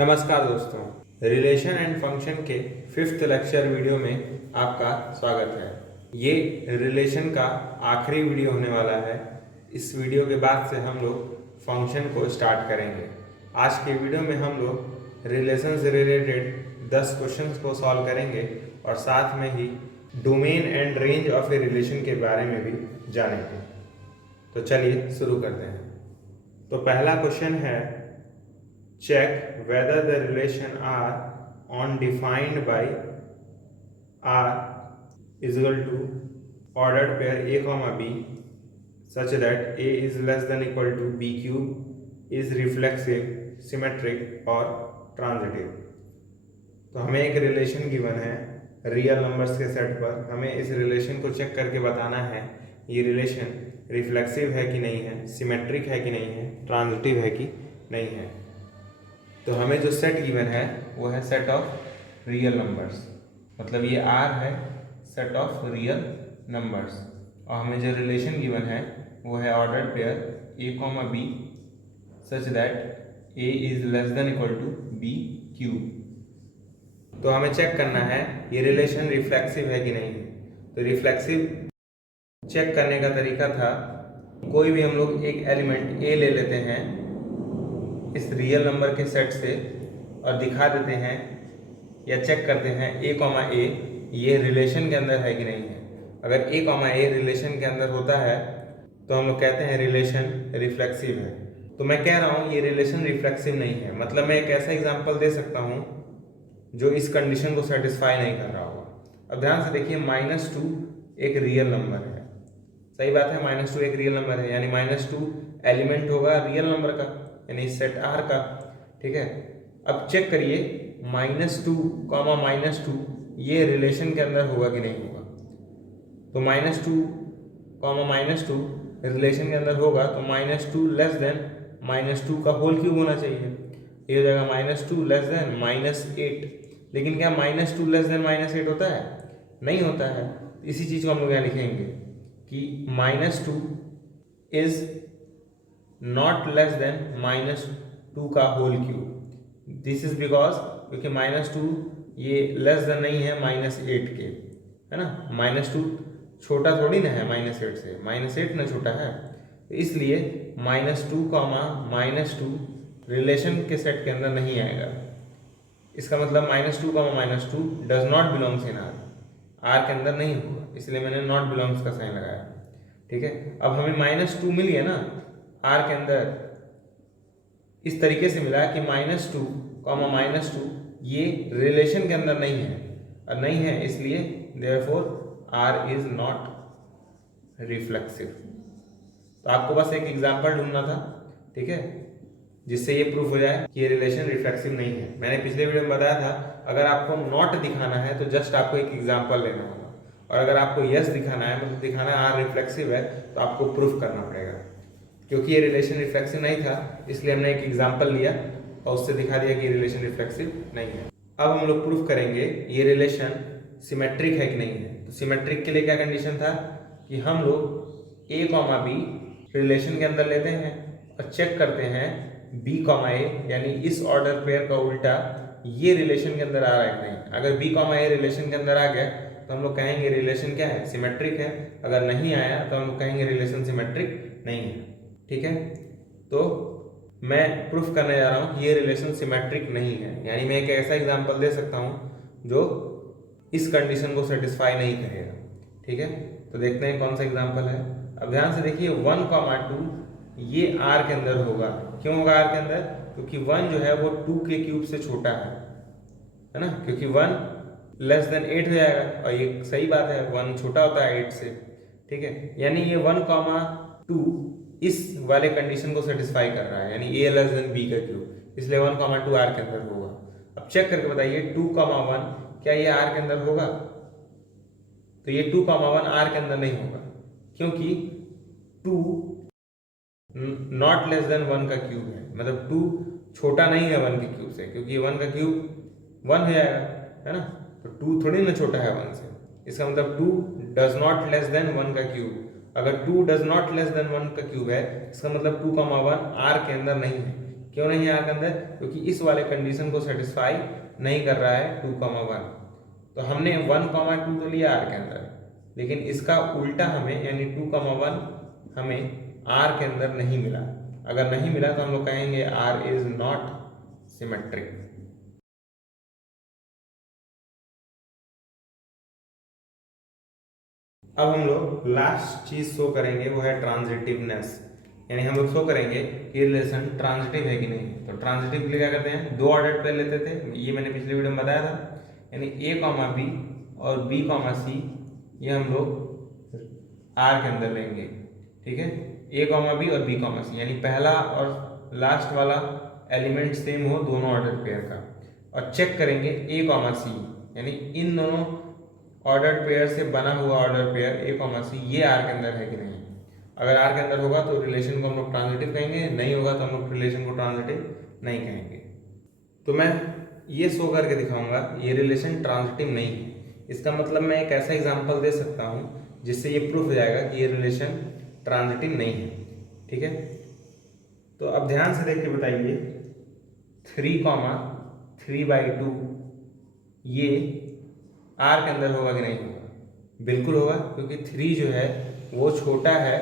नमस्कार दोस्तों, relation and function के 5th लेक्चर वीडियो में आपका स्वागत है। ये रिलेशन का आखिरी वीडियो होने वाला है। इस वीडियो के बाद से हम लोग फंक्शन को स्टार्ट करेंगे। आज के वीडियो में हम लोग रिलेशन से रिलेटेड 10 क्वेश्चंस को सॉल्व करेंगे और साथ में ही domain and range of a relation के बारे में भी जानेंगे। तो चलिए शुरू करते हैं। तो पहला क्वेश्चन है, check whether the relation R on defined by R is equal to ordered pair A comma B such that A is less than equal to B cube is reflexive, symmetric और transitive। तो हमें एक relation given है real numbers के set पर। हमें इस relation को चेक करके बताना है ये रिलेशन रिफ्लेक्सिव है कि नहीं है, सिमेट्रिक है कि नहीं है, ट्रांजिटिव है कि नहीं है। तो हमें जो सेट गिवन है वो है सेट ऑफ रियल नंबर्स, मतलब ये R है सेट ऑफ रियल नंबर्स। और हमें जो रिलेशन गिवन है वो है ordered pair A comma B such that A is less than equal to B cube. तो हमें चेक करना है ये रिलेशन रिफ्लेक्सिव है कि नहीं है। तो रिफ्लेक्सिव चेक करने का तरीका था, कोई भी हम लोग एक एलिमेंट A ले लेते हैं इस रियल नंबर के सेट से और दिखा देते हैं या चेक करते हैं A कॉमा A ये रिलेशन के अंदर है कि नहीं है। अगर A कॉमा A रिलेशन के अंदर होता है तो हम लोग कहते हैं रिलेशन रिफ्लेक्सिव है। तो मैं कह रहा हूँ ये रिलेशन रिफ्लेक्सिव नहीं है, मतलब मैं एक ऐसा एग्जांपल दे सकता हूँ जो इस कंडीशन को सेटिस्फाई नहीं कर रहा होगा। अब ध्यान से देखिए, -2 एक रियल नंबर है, सही बात है, -2 एक रियल नंबर है, यानी -2 एलिमेंट होगा रियल नंबर का, यानी सेट R का। ठीक है, अब चेक करिए -2 कॉमा -2 ये रिलेशन के अंदर होगा कि नहीं होगा। तो -2 कॉमा -2 रिलेशन के अंदर होगा तो -2 लेस देन -2 का होल क्यूब होना चाहिए। ये हो जाएगा -2 लेस देन -8। लेकिन क्या -2 लेस देन -8 होता है? नहीं होता है। इसी चीज़ को हम लोग यहाँ लिखेंगे कि -2 इज नॉट लेस देन -2 का whole cube. This is because क्योंकि -2 ये लेस देन नहीं है -8 के, है ना। -2 छोटा थोड़ी ना है -8 से, -8 ना छोटा है, तो इसलिए -2 कॉमा -2 रिलेशन के सेट के अंदर नहीं आएगा। इसका मतलब -2 comma -2 does not belongs in R के अंदर नहीं होगा, इसलिए मैंने नॉट बिलोंग्स का साइन लगाया। ठीक है, अब हमें -2 मिल गया ना R के अंदर, इस तरीके से मिला कि -2 कॉमा -2 ये रिलेशन के अंदर नहीं है, और नहीं है इसलिए therefore R is not reflexive. तो आपको बस एक एग्जांपल ढूंढना था, ठीक है, जिससे ये प्रूफ हो जाए कि ये रिलेशन रिफ्लेक्सिव नहीं है। मैंने पिछले वीडियो में बताया था अगर आपको नॉट दिखाना है तो जस्ट आपको एक एग्जांपल लेना होगा, और अगर आपको यस दिखाना है, मतलब दिखाना है R रिफ्लेक्सिव है, तो आपको प्रूफ करना पड़ेगा। क्योंकि ये रिलेशन रिफ्लेक्सिव नहीं था इसलिए हमने एक एग्जांपल लिया और उससे दिखा दिया कि ये रिलेशन रिफ्लेक्सिव नहीं है। अब हम लोग प्रूफ करेंगे ये रिलेशन सिमेट्रिक है कि नहीं है। तो सिमेट्रिक के लिए क्या कंडीशन था कि हम लोग A कॉमा B रिलेशन के अंदर लेते हैं और चेक करते हैं B कॉमा A, यानी इस ऑर्डर पेयर का उल्टा ये रिलेशन के अंदर आ रहा है कि नहीं। अगर B कॉमा A रिलेशन के अंदर आ गया तो हम लोग कहेंगे रिलेशन क्या है, सिमेट्रिक है। अगर नहीं आया तो हम लोग कहेंगे रिलेशन सिमेट्रिक नहीं है। ठीक है, तो मैं प्रूफ करने जा रहा हूँ कि ये रिलेशन सिमेट्रिक नहीं है, यानी मैं एक ऐसा एग्जांपल दे सकता हूँ जो इस कंडीशन को सेटिस्फाई नहीं करेगा। ठीक है, तो देखते हैं कौन सा एग्जांपल है। अब ध्यान से देखिए 1 कॉमा 2 ये R के अंदर होगा। क्यों होगा R के अंदर? क्योंकि 1 जो है वो 2 के क्यूब से छोटा है ना, क्योंकि 1 लेस देन 8 हो जाएगा, और ये सही बात है, 1 छोटा होता है 8 से। ठीक है, यानी ये 1 कॉमा 2 इस वाले कंडीशन को सेटिस्फाई कर रहा है, यानी A लेस देन B का क्यूब, इसलिए 1 कॉमा 2 R के अंदर होगा। अब चेक करके बताइए 2 कॉमा 1 क्या ये R के अंदर होगा? तो ये 2 कॉमा 1 R के अंदर नहीं होगा, क्योंकि 2 नॉट लेस देन 1 का क्यूब है, मतलब 2 छोटा नहीं है 1 के क्यूब से, क्योंकि 1 का क्यूब 1 हो जाएगा, है ना। तो 2 थोड़ी ना छोटा है 1 से, इसका मतलब 2 डज नॉट लेस देन 1 का क्यूब। अगर 2 डज नॉट लेस देन 1 का क्यूब है, इसका मतलब 2 कॉमा 1 R के अंदर नहीं है, क्यों नहीं है आर के अंदर? क्योंकि इस वाले कंडीशन को सेटिस्फाई नहीं कर रहा है 2,1। तो हमने 1,2 तो लिया आर के अंदर, लेकिन इसका उल्टा हमें यानी 2,1 हमें आर के अंदर नहीं मिला। अगर नहीं मिला तो हम लोग कहेंगे आर इज नॉट सिमेट्रिक। अब हम लोग लास्ट चीज शो करेंगे, वो है ट्रांजिटिवनेस। यानी हम लोग शो करेंगे कि रिलेशन ट्रांजिटिव है कि नहीं। तो ट्रांजिटिव के लिए क्या करते हैं, दो ऑर्डर पे लेते थे, ये मैंने पिछले वीडियो में बताया था। यानी ए कॉमा बी और बी कॉमा सी, ये हम लोग आर के अंदर लेंगे। ठीक है, ए कॉमा बी और बी कॉमा सी, यानी पहला और लास्ट वाला एलिमेंट सेम हो दोनों ऑर्डर पेयर का, और चेक करेंगे ए कॉमा सी, यानी इन दोनों ऑर्डर पेयर से बना हुआ order pair a comma C ये आर के अंदर है कि नहीं। अगर आर के अंदर होगा तो रिलेशन को हम लोग ट्रांजिटिव कहेंगे, नहीं होगा तो हम लोग रिलेशन को ट्रांजिटिव नहीं कहेंगे। तो मैं ये शो करके दिखाऊंगा ये रिलेशन ट्रांजिटिव नहीं है। इसका मतलब मैं एक ऐसा एग्जांपल दे सकता हूँ जिससे ये प्रूफ हो जाएगा कि ये रिलेशन ट्रांजिटिव नहीं है। ठीक है, तो अब ध्यान से देख के बताइए 3,3/2 ये आर के अंदर होगा कि नहीं होगा? बिल्कुल होगा, क्योंकि 3 जो है वो छोटा है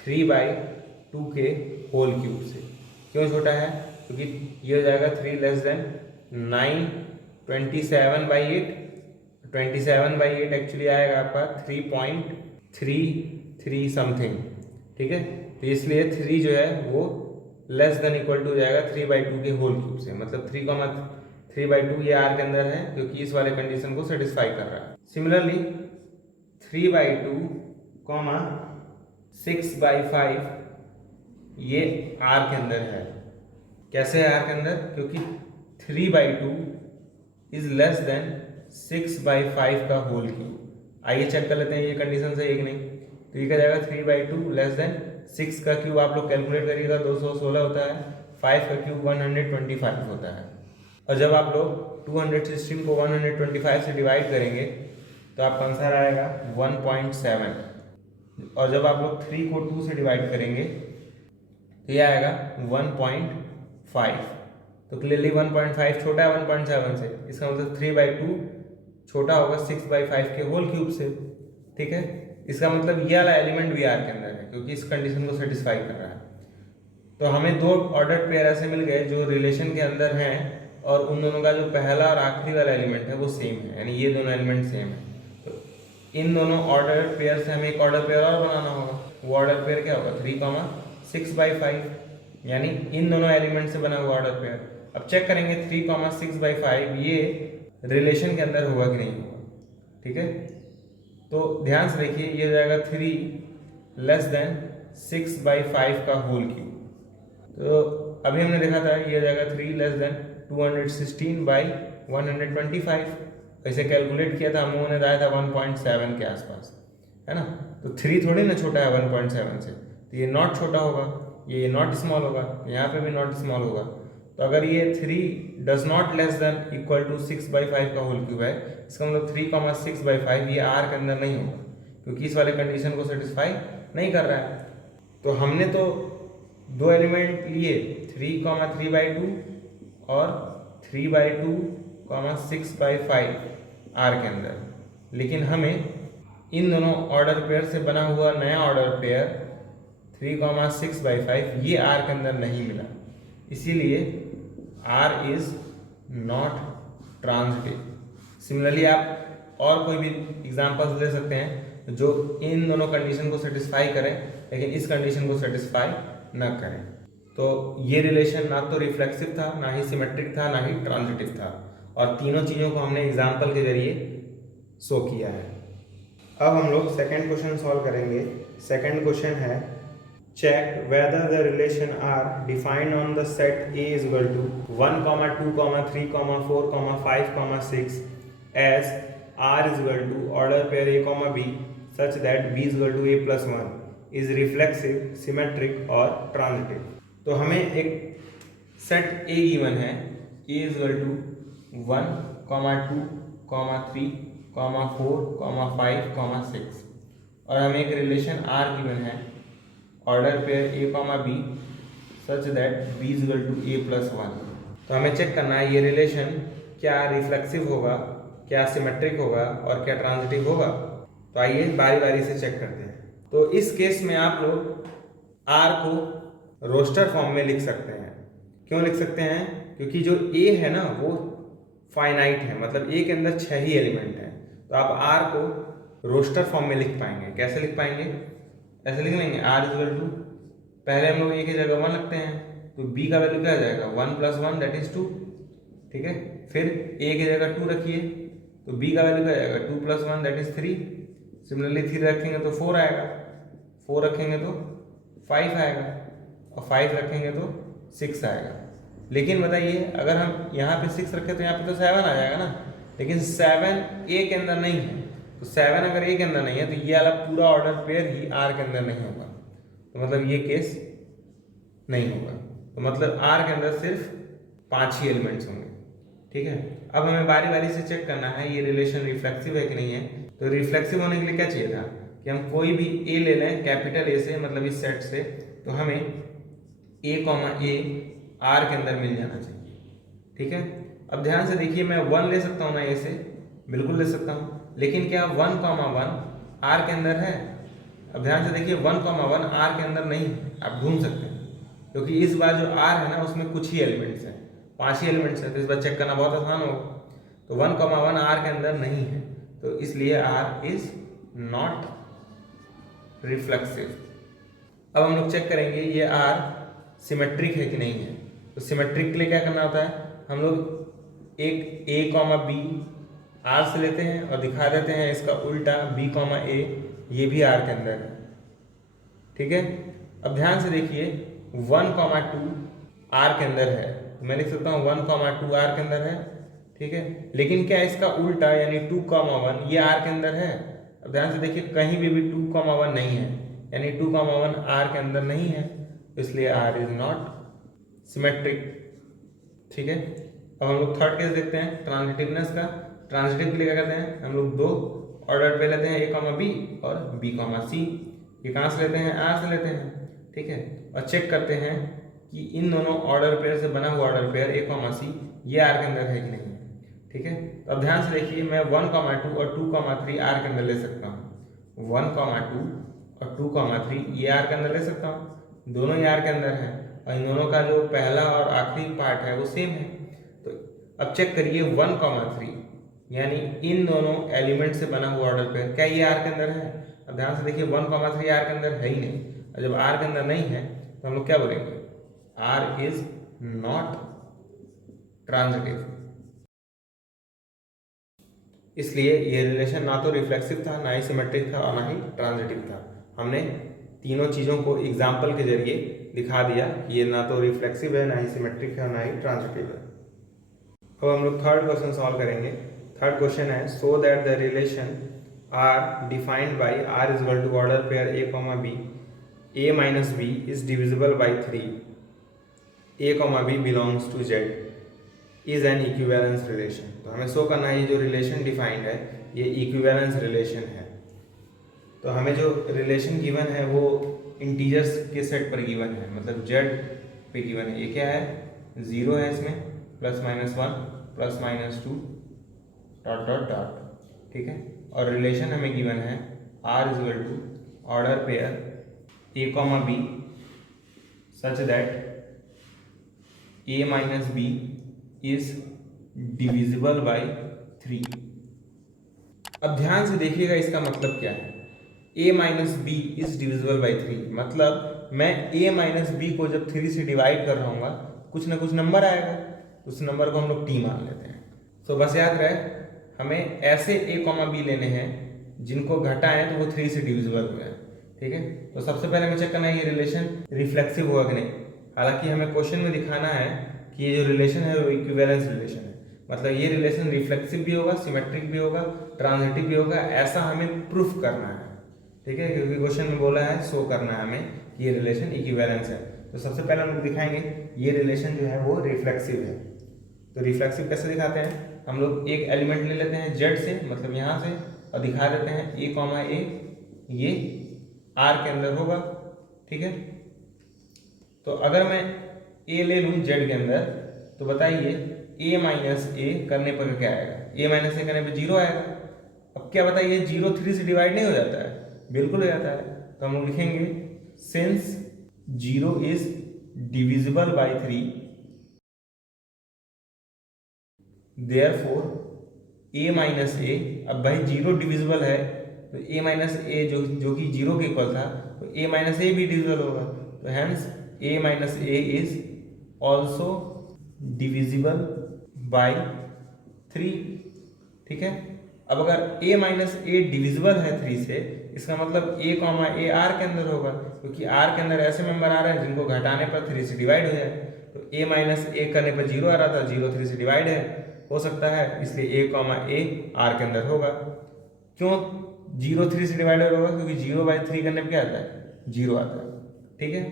3/2 के होल क्यूब से। क्यों छोटा है? क्योंकि ये हो जाएगा 3 लेस देन 9, 27/8। 27/8 एक्चुअली आएगा आपका 3.33 समथिंग। ठीक है, तो इसलिए 3 जो है वो लेस देन इक्वल टू हो जाएगा 3/2 के होल क्यूब से। मतलब 3,3/2 ये आर के अंदर है, क्योंकि इस वाले कंडीशन को सेटिस्फाई कर रहा है। सिमिलरली 3/2, 6/5 ये आर के अंदर है। कैसे है आर के अंदर? क्योंकि 3/2 इज लेस देन 6/5 का होल क्यूब। आइए चेक कर लेते हैं ये कंडीशन सही है कि नहीं। तो ये क्या जाएगा 3/2 लेस देन 6 का क्यूब आप लोग कैलकुलेट करिएगा 216 होता है, 5 का क्यूब 125 होता है। और जब आप लोग 216 को 125 से डिवाइड करेंगे तो आपका आंसर आएगा 1.7। और जब आप लोग 3 को 2 से डिवाइड करेंगे तो ये आएगा 1.5। तो क्लियरली 1.5 छोटा है 1.7 से, इसका मतलब 3/2 छोटा होगा 6/5 के होल क्यूब से। ठीक है, इसका मतलब ये वाला एलिमेंट भी आर के अंदर है, क्योंकि इस कंडीशन को सेटिस्फाई कर रहा है। तो हमें दो ऑर्डर पेयर ऐसे मिल गए जो रिलेशन के अंदर हैं, और उन दोनों का जो पहला और आखिरी वाला एलिमेंट है वो सेम है, यानी ये दोनों एलिमेंट सेम है। तो इन दोनों ऑर्डर पेयर से हमें एक ऑर्डर पेयर और बनाना होगा। वो ऑर्डर पेयर क्या होगा 3,6/5, यानी इन दोनों एलिमेंट से बना हुआ ऑर्डर पेयर। अब चेक करेंगे 3,6/5 ये रिलेशन के अंदर होगा कि नहीं होगा। ठीक है, तो ध्यान से देखिए ये हो जाएगा 3 लेस देन 6/5 का होल क्यूब। तो अभी हमने देखा था ये हो जाएगा 3 लेस देन 216/125। ऐसे कैलकुलेट किया था हम लोगों ने, आया था 1.7 के आसपास, है ना। तो 3 थोड़ी ना छोटा है 1.7 से, तो ये नॉट छोटा होगा, ये नॉट स्मॉल होगा, यहाँ पे भी नॉट स्मॉल होगा। तो अगर ये 3 does not less than equal to 6/5 का होल क्यूब है, इसका मतलब 3,6/5 ये आर के अंदर नहीं होगा, क्योंकि इस वाले कंडीशन को सेटिस्फाई नहीं कर रहा है। तो हमने तो दो एलिमेंट लिए 3,3/2 और 3/2, 6/5 आर के अंदर, लेकिन हमें इन दोनों ऑर्डर पेयर से बना हुआ नया ऑर्डर पेयर 3,6/5 ये आर के अंदर नहीं मिला, इसीलिए R is not transitive. Similarly आप और कोई भी एग्जांपल्स ले सकते हैं जो इन दोनों कंडीशन को सेटिस्फाई करें, लेकिन इस कंडीशन को सेटिस्फाई न करें। तो ये रिलेशन ना तो रिफ्लेक्सिव था, ना ही सिमेट्रिक था, ना ही ट्रांजिटिव था, और तीनों चीज़ों को हमने एग्जाम्पल के जरिए शो किया है। अब हम लोग सेकेंड क्वेश्चन सॉल्व करेंगे। सेकेंड क्वेश्चन है check whether the relation R defined on the set A is equal to 1, 2, 3, 4, 5, 6 as R is equal to order pair A, B such that B is equal to A plus 1 is reflexive, symmetric or transitive। तो हमें एक set A given है, A is equal to 1, 2, 3, 4, 5, 6, और हमें एक relation R given है order pair A, B such that b is equal to a plus 1। तो हमें चेक करना है ये रिलेशन क्या रिफ्लेक्सिव होगा, क्या सिमेट्रिक होगा और क्या ट्रांजिटिव होगा। तो आइए बारी बारी से चेक करते हैं। तो इस केस में आप लोग r को रोस्टर फॉर्म में लिख सकते हैं। क्यों लिख सकते हैं? क्योंकि जो a है ना वो फाइनाइट है, मतलब a के अंदर 6 ही एलिमेंट हैं। तो आप r को रोस्टर फॉर्म में लिख पाएंगे। कैसे लिख पाएंगे? ऐसे लिख लेंगे r इज इक्वल टू, पहले हम लोग a की जगह 1 रखते हैं, तो b का वैल्यू क्या आ जाएगा 1 प्लस 1 दैट इज 2। ठीक है, फिर a की जगह 2 रखिए तो b का वैल्यू क्या आ जाएगा 2 प्लस 1 दैट इज 3। सिमिलरली 3 रखेंगे तो 4 आएगा, 4 रखेंगे तो 5 आएगा और 5 रखेंगे तो 6 आएगा। लेकिन बताइए अगर हम यहाँ पे 6 रखें तो यहाँ पे तो 7 आ जाएगा ना, लेकिन 7 a के अंदर नहीं है। तो 7 अगर a के अंदर नहीं है तो ये वाला पूरा ऑर्डर पेयर ही r के अंदर नहीं होगा। तो मतलब ये केस नहीं होगा। तो मतलब r के अंदर सिर्फ 5 ही एलिमेंट्स होंगे। ठीक है, अब हमें बारी बारी से चेक करना है ये रिलेशन रिफ्लेक्सिव है कि नहीं है। तो रिफ्लेक्सिव होने के लिए क्या चाहिए था कि हम कोई भी a ले लें, कैपिटल A से, मतलब इस सेट से, तो हमें a, a r के अंदर मिल जाना चाहिए। ठीक है, अब ध्यान से देखिए मैं 1 ले सकता हूँ ना a से, बिल्कुल ले सकता हूँ, लेकिन क्या 1, 1 r के अंदर है? अब ध्यान से देखिए 1, 1 r के अंदर नहीं है। आप ढूंढ सकते हैं क्योंकि इस बार जो r है ना उसमें कुछ ही एलिमेंट्स हैं, 5 ही एलिमेंट्स हैं, तो इस बार चेक करना बहुत आसान होगा। तो 1, 1 r के अंदर नहीं है, तो इसलिए r इज नॉट रिफ्लेक्सिव। अब हम लोग चेक करेंगे ये r सिमेट्रिक है कि नहीं है। तो सिमेट्रिक के लिए क्या करना होता है, हम लोग एक a, b r से लेते हैं और दिखा देते हैं इसका उल्टा b, a ये भी r के अंदर है। ठीक है, अब ध्यान से देखिए 1, 2 r के अंदर है, तो मैं लिख सकता हूँ 1, 2 r के अंदर है। ठीक है, लेकिन क्या इसका उल्टा यानी 2, 1 ये r के अंदर है? अब ध्यान से देखिए कहीं भी 2, 1 नहीं है, यानी 2, 1 r के अंदर नहीं है, इसलिए r इज नॉट सिमेट्रिक। ठीक है, अब हम लोग थर्ड केस देखते हैं ट्रांजिटिवनेस का। ट्रांजिटिव के लिए क्या करते हैं, हम लोग 2 ऑर्डर पे लेते हैं a, b और b, c। ये कहाँ से लेते हैं? r से लेते हैं। ठीक है, और चेक करते हैं कि इन दोनों ऑर्डर पेयर से बना हुआ ऑर्डर पेयर a, c ये r के अंदर है कि नहीं है। ठीक है, तो अब ध्यान से देखिए मैं 1, 2 और 2, 3 r के अंदर ले सकता हूँ। 1, 2 और 2, 3 ये r के अंदर ले सकता हूँ, दोनों ही r के अंदर है और इन दोनों का जो पहला और आखिरी पार्ट है वो सेम है। तो अब चेक करिए 1, 3 यानी इन दोनों एलिमेंट से बना हुआ ऑर्डर पेयर क्या ये r के अंदर है? अब ध्यान से देखिए 1, 3 r के अंदर है ही नहीं, और जब r के अंदर नहीं है तो हम लोग क्या बोलेंगे? r is not transitive. इसलिए ये रिलेशन ना तो रिफ्लेक्सिव था, ना ही सिमेट्रिक था और ना ही ट्रांजिटिव था। हमने तीनों चीज़ों को एग्जाम्पल के जरिए दिखा दिया कि ये ना तो रिफ्लेक्सिव है, ना ही सिमेट्रिक है, ना ही ट्रांजिटिव है। अब हम लोग थर्ड क्वेश्चन सॉल्व करेंगे। थर्ड क्वेश्चन है so that the relation R defined by r is equal to order pair a, b a minus b is divisible by 3 a, b belongs to z is an equivalence relation. तो हमें show करना है ये जो relation defined है ये equivalence relation है। तो हमें जो रिलेशन गिवन है वो इंटीजर्स के सेट पर गिवन है, मतलब z पे गिवन है। ये क्या है? 0 है इसमें, ±1 ±2 डॉट डॉट डॉट। ठीक है, और रिलेशन हमें गिवन है r is equal to order pair a, b such that a minus b is divisible by 3। अब ध्यान से देखिएगा इसका मतलब क्या है, a minus B is divisible by 3, मतलब मैं a माइनस बी को जब 3 से डिवाइड कर रहा हूँ कुछ ना कुछ नंबर आएगा, उस नंबर को हम लोग t मान लेते हैं। तो बस याद रहे हमें ऐसे a, b लेने हैं जिनको घटाएं तो वो 3 से डिविजिबल हुए हैं। ठीक है, तो सबसे पहले हमें चेक करना है ये रिलेशन रिफ्लेक्सिव होगा कि नहीं। हालांकि हमें क्वेश्चन में दिखाना है कि ये जो रिलेशन है वो इक्विवेलेंस रिलेशन है, मतलब ये रिलेशन रिफ्लेक्सिव भी होगा, सिमेट्रिक भी होगा, ट्रांजिटिव भी होगा, ऐसा हमें प्रूफ करना है। ठीक है, क्योंकि क्वेश्चन में बोला है शो करना है हमें कि ये रिलेशन इक्विवेलेंस है। तो सबसे पहले हम लोग दिखाएंगे ये रिलेशन जो है वो रिफ्लेक्सिव है। तो रिफ्लेक्सिव कैसे दिखाते हैं, हम लोग एक एलिमेंट ले लेते हैं z से, मतलब यहाँ से, और दिखा देते हैं a, ये r के अंदर होगा। ठीक है, तो अगर मैं a ले लूँ z के अंदर, तो बताइए a माइनस ए करने पर क्या आएगा? a माइनस ए करने पर 0 आएगा। अब क्या बताइए, 0 3 से डिवाइड नहीं हो जाता है? बिल्कुल हो जाता है। तो हम लोग लिखेंगे since 0 is divisible by 3, therefore a minus A, अब भाई 0 डिविजिबल है तो a माइनस ए जो कि 0 के इक्वल था, तो a माइनस ए भी डिविजिबल होगा। तो hence a minus A is also divisible by 3। ठीक है। अब अगर a माइनस ए डिविजिबल है 3 से, इसका मतलब a कॉमा ए आर के अंदर होगा, क्योंकि r के अंदर ऐसे मेंबर आ रहे हैं जिनको घटाने पर 3 से डिवाइड हो जाए। तो a माइनस ए करने पर 0 आ रहा था, 0 3 से डिवाइड हो सकता है, इसलिए a कॉमा ए आर के अंदर होगा। क्यों 0 3 से डिवाइड होगा? क्योंकि 0 बाई 3 करने पर क्या आता है? 0 आता है। ठीक है।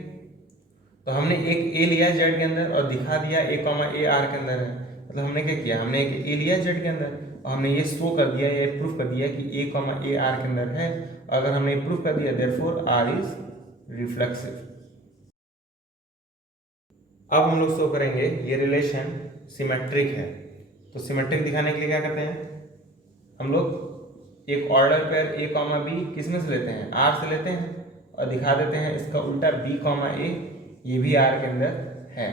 तो हमने एक a लिया z के अंदर और दिखा दिया a कॉमा ए आर के अंदर है। मतलब हमने क्या किया, हमने एक a लिया z के अंदर और हमने ये शो कर दिया, ये प्रूफ कर दिया कि a कॉमा ए आर के अंदर है। अगर हमने प्रूफ कर दिया, देयरफॉर r इज रिफ्लेक्सिव। अब हम लोग शो करेंगे ये रिलेशन सिमेट्रिक है। तो सिमेट्रिक दिखाने के लिए क्या करते हैं, हम लोग एक order pair a comma b किसमें से लेते हैं? r से लेते हैं और दिखा देते हैं इसका उल्टा b कॉमा ए, ये भी r के अंदर है।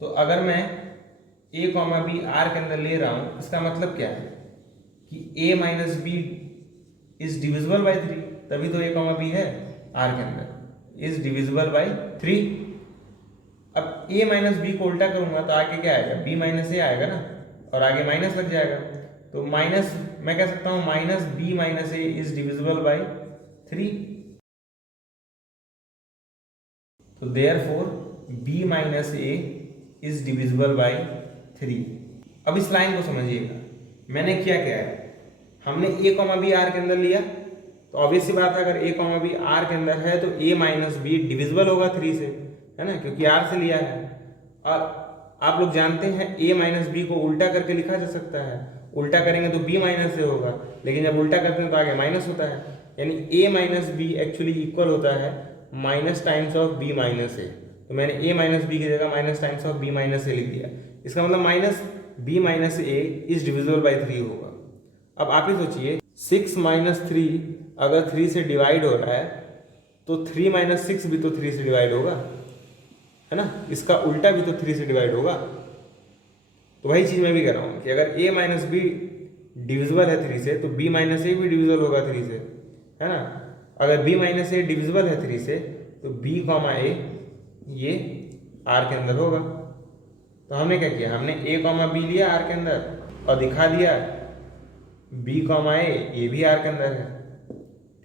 तो अगर मैं a कॉमा बी r के अंदर ले रहा हूं, इसका मतलब क्या है कि a minus B is divisible by 3, तभी तो a कॉमा बी है r के अंदर, इज डिविजिबल बाई 3। अब a माइनस बी को उल्टा करूंगा तो आगे क्या आएगा? b माइनस ए आएगा ना, और आगे माइनस लग जाएगा। तो माइनस मैं कह सकता हूं minus b minus A is divisible by 3। तो therefore b minus A is divisible by 3। अब इस लाइन को समझिएगा, मैंने क्या है, हमने a कॉमा बी आर के अंदर लिया, तो ऑब्वियस सी बात है अगर a कॉमा बी आर के अंदर है तो a माइनस बी डिविजिबल होगा 3 से, है ना, क्योंकि r से लिया है। और आप लोग जानते हैं a माइनस बी को उल्टा करके लिखा जा सकता है, उल्टा करेंगे तो b माइनस ए होगा, लेकिन जब उल्टा करते हैं तो आगे माइनस होता है, यानी a minus B actually equal होता है minus times of b minus A. तो मैंने a माइनस बी की जगह minus times of b minus ए लिख दिया। इसका मतलब minus b minus A is divisible by 3 होगा। अब आप ही सोचिए 6 माइनस 3 अगर 3 से डिवाइड हो रहा है तो 3 माइनस 6 भी तो 3 से डिवाइड होगा, है ना, इसका उल्टा भी तो 3 से डिवाइड होगा। तो वही चीज़ मैं भी कह रहा हूँ कि अगर a माइनस बी डिविजिबल है 3 से तो b माइनस ए भी डिविजिबल होगा 3 से, है ना। अगर b माइनस ए डिविजिबल है 3 से तो b कॉमा ए ये r के अंदर होगा। तो हमने क्या किया, हमने a कॉमा बी लिया r के अंदर और दिखा दिया b कॉमा ए ये भी r के अंदर है।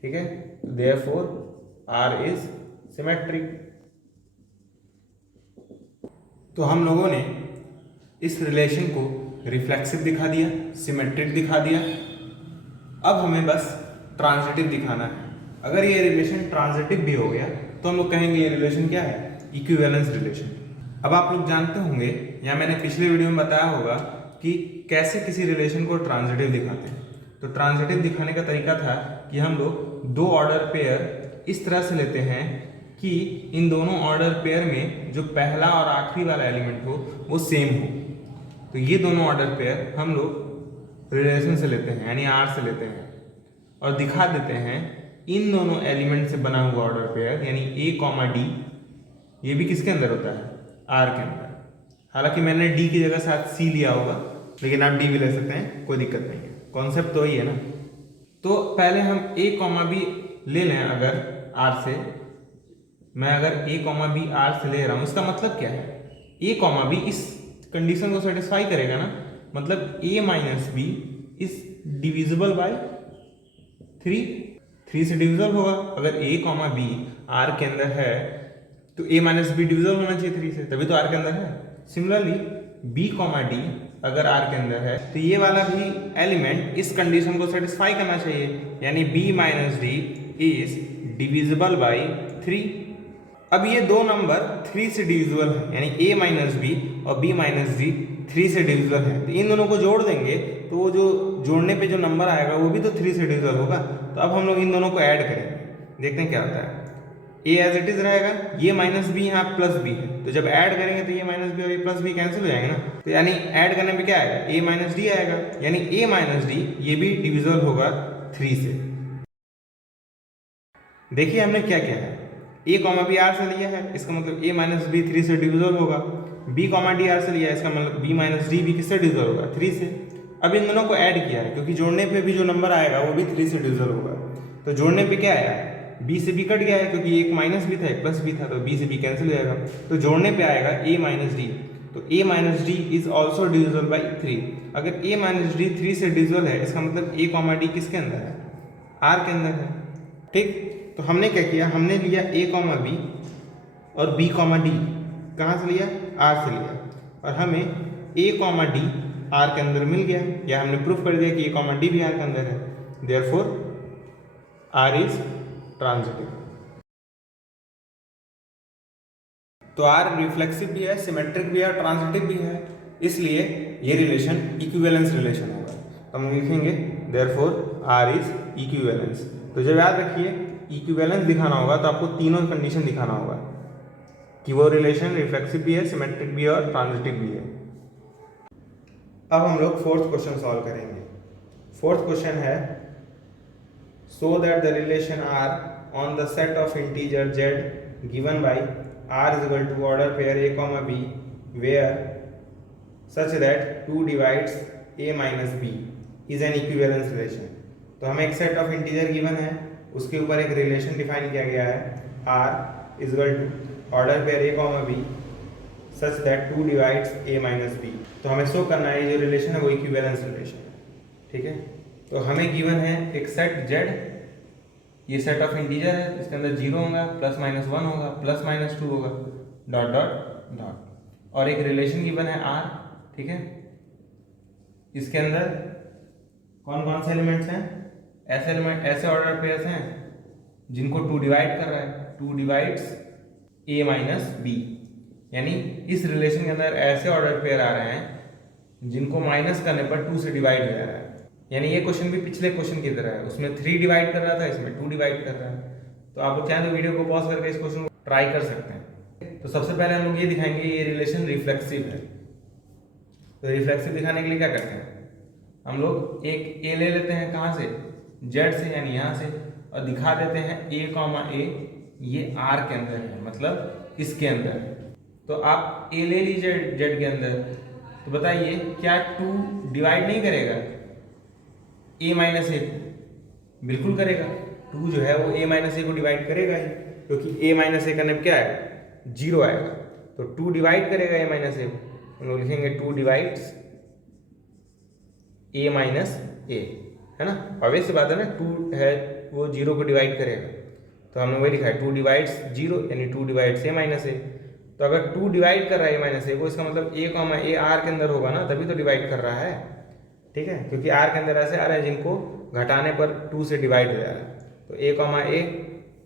ठीक है। Therefore r is symmetric. तो हम लोगों ने इस रिलेशन को रिफ्लेक्सिव दिखा दिया, सिमेट्रिक दिखा दिया। अब हमें बस ट्रांजिटिव दिखाना है। अगर ये रिलेशन ट्रांजिटिव भी हो गया तो हम लोग कहेंगे ये रिलेशन क्या है? Equivalence relation. अब आप लोग जानते होंगे या मैंने पिछले वीडियो में बताया होगा कि कैसे किसी रिलेशन को ट्रांजिटिव दिखाते हैं। तो ट्रांजिटिव दिखाने का तरीका था कि हम लोग दो ऑर्डर पेयर इस तरह से लेते हैं कि इन दोनों ऑर्डर पेयर में जो पहला और आखिरी वाला एलिमेंट हो वो सेम हो। तो ये दोनों ऑर्डर पेयर हम लोग रिलेशन से लेते हैं, यानी R से लेते हैं, और दिखा देते हैं इन दोनों एलिमेंट से बना हुआ ऑर्डर पेयर यानी A कॉमा D, ये भी किसके अंदर होता है? R के अंदर। हालांकि मैंने D की जगह साथ C लिया होगा, लेकिन आप D भी ले सकते हैं, कोई दिक्कत नहीं है, कॉन्सेप्ट तो वही है ना। तो पहले हम A कॉमा B ले लें। अगर R से मैं अगर A कॉमा B R से ले रहा हूँ, इसका मतलब क्या है? A कॉमा B इस कंडीशन को सेटिस्फाई करेगा ना, मतलब A minus B is divisible by 3 से डिविजिबल होगा। अगर A कॉमा B R के अंदर है तो A माइनस बी डिविजिबल होना चाहिए 3 से, तभी तो R के अंदर है। सिमिलरली B कॉमा D अगर R के अंदर है तो ये वाला भी एलिमेंट इस कंडीशन को सेटिस्फाई करना चाहिए, यानी B minus D is divisible by 3। अब ये दो नंबर 3 से डिविजिबल है, यानी A माइनस बी और B माइनस D 3 से डिविजिबल है। तो इन दोनों को जोड़ देंगे तो वो जो जोड़ने पे जो नंबर आएगा वो भी तो 3 से डिविजिबल होगा। तो अब हम लोग इन दोनों को ऐड करेंगे, देखते हैं क्या होता है। ए एज इट इज रहेगा, ये माइनस बी यहाँ प्लस बी है, तो जब ऐड करेंगे तो ये माइनस बी और ये प्लस बी कैंसिल हो जाएंगे ना, तो यानी ऐड करने पे क्या आएगा, ए माइनस डी आएगा, यानी ए माइनस डी ये भी डिविजल होगा 3 से। देखिए हमने क्या किया है, ए कॉमा बी आर से लिया है, इसका मतलब ए माइनस बी 3 से डिविजल होगा, बी कॉमा डी आर से लिया है, इसका मतलब बी माइनस डी भी किससे डिविजल होगा, 3 से। अब इन दोनों को ऐड किया है, क्योंकि जोड़ने पे भी जो नंबर आएगा वो भी 3 से डिविजल होगा, तो जोड़ने पे क्या आया, बी से बी कट गया है, क्योंकि एक माइनस भी था एक प्लस भी था, तो बी से बी कैंसिल हो जाएगा, तो जोड़ने पे आएगा ए माइनस डी, तो A minus D is also divisible by 3। अगर ए माइनस डी 3 से डिविजल है, इसका मतलब ए कॉमा डी किसके अंदर है, आर के अंदर है। ठीक, तो हमने क्या किया, हमने लिया ए कॉमा बी और बी कॉमा डी कहाँ से लिया, आर से लिया, और हमें ए कॉमा डी आर के अंदर मिल गया, या हमने प्रूफ कर दिया कि ए कॉमा डी भी आर के अंदर है, देयरफॉर आर इज ट्रांजिटिव। तो आर रिफ्लेक्सिव भी है, सिमेट्रिक भी है, ट्रांजिटिव भी है, इसलिए ये रिलेशन इक्विवेलेंस रिलेशन होगा, तो हम लिखेंगे देयरफॉर आर इज इक्विवेलेंस। तो जब याद रखिए इक्विवेलेंस दिखाना होगा तो आपको तीनों कंडीशन दिखाना होगा कि वो रिलेशन रिफ्लेक्सिव भी है, सिमेट्रिक भी है और ट्रांजिटिव भी है। अब हम लोग फोर्थ क्वेश्चन सॉल्व करेंगे। फोर्थ क्वेश्चन है, so that the relation R on the set of integer z given by r is equal to order pair a comma b where such that 2 divides a minus b is an equivalence relation। तो हमें एक set of integer given है, उसके ऊपर एक relation define किया गया है, r is equal to order pair a comma b such that 2 divides a minus b। तो हमें शो करना है ये जो रिलेशन है वो इक्विवेलेंस रिलेशन है। ठीक है, तो हमें गिवन है एक सेट z, ये सेट ऑफ इंटीजर है, इसके अंदर 0 होगा, प्लस माइनस 1 होगा, प्लस माइनस 2 होगा, डॉट डॉट डॉट, और एक रिलेशन गिवन है r। ठीक है, इसके अंदर कौन कौन से एलिमेंट्स हैं, ऐसे एलिमेंट, ऐसे ऑर्डर पेयर्स हैं जिनको 2 डिवाइड कर रहा है, 2 डिवाइड्स a माइनस बी, यानी इस रिलेशन के अंदर ऐसे ऑर्डर पेयर आ रहे हैं जिनको माइनस करने पर 2 से डिवाइड हो जा रहा है। यानी ये क्वेश्चन भी पिछले क्वेश्चन की तरह है, उसमें 3 डिवाइड कर रहा था, इसमें 2 डिवाइड कर रहा है। तो आप लोग चाहें तो वीडियो को पॉज करके इस क्वेश्चन को ट्राई कर सकते हैं। तो सबसे पहले हम लोग ये दिखाएंगे ये रिलेशन रिफ्लेक्सिव है। तो रिफ्लेक्सिव दिखाने के लिए क्या करते हैं, हम लोग एक ए ले लेते हैं, कहाँ से, जेड से, यानी यहाँ से, और दिखा देते हैं ए कॉमा ए ये आर के अंदर है, मतलब इसके अंदर है। तो आप ए ले लीजिए जेड के अंदर, तो बताइए क्या 2 डिवाइड नहीं करेगा ए माइनस ए को, बिल्कुल करेगा। 2 जो है वो ए माइनस ए को डिवाइड करेगा ही, क्योंकि ए माइनस ए करने पर क्या आएगा, 0 आएगा, तो 2 डिवाइड करेगा ए माइनस ए को। हम लोग लिखेंगे 2 डिवाइड्स ए माइनस ए, है ना, ऑब्वियस सी बात है ना, 2 है वो 0 को डिवाइड करेगा, तो हमने वही लिखा है 2 डिवाइड्स 0, यानी 2 डिवाइड्स ए माइनस ए। तो अगर 2 डिवाइड कर रहा है ए माइनस ए को, इसका मतलब ए कॉमा ए आर के अंदर होगा ना, तभी तो डिवाइड कर रहा है। ठीक है, क्योंकि आर के अंदर ऐसे आ रहा है जिनको घटाने पर 2 से डिवाइड हो जा रहा है, तो ए कॉमा ए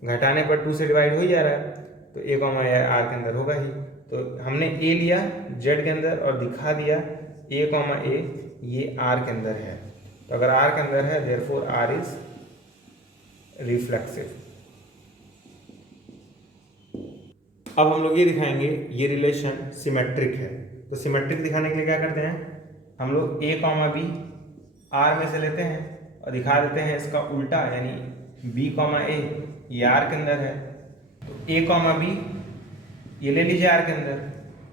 घटाने पर 2 से डिवाइड हो ही जा रहा है, तो ए कॉमा ए आर के अंदर होगा ही। तो हमने ए लिया जेड के अंदर और दिखा दिया ए कॉमा ए ये आर के अंदर है, तो अगर आर के अंदर है देयरफॉर आर इज रिफ्लेक्सिव। अब हम लोग ये दिखाएंगे ये रिलेशन सिमेट्रिक है। तो सिमेट्रिक दिखाने के लिए क्या करते हैं, हम लोग ए कॉमा बी आर में से लेते हैं और दिखा देते हैं इसका उल्टा, यानी बी कॉमा ए ये आर के अंदर है, तो ए कॉमा बी ये ले लीजिए आर के अंदर।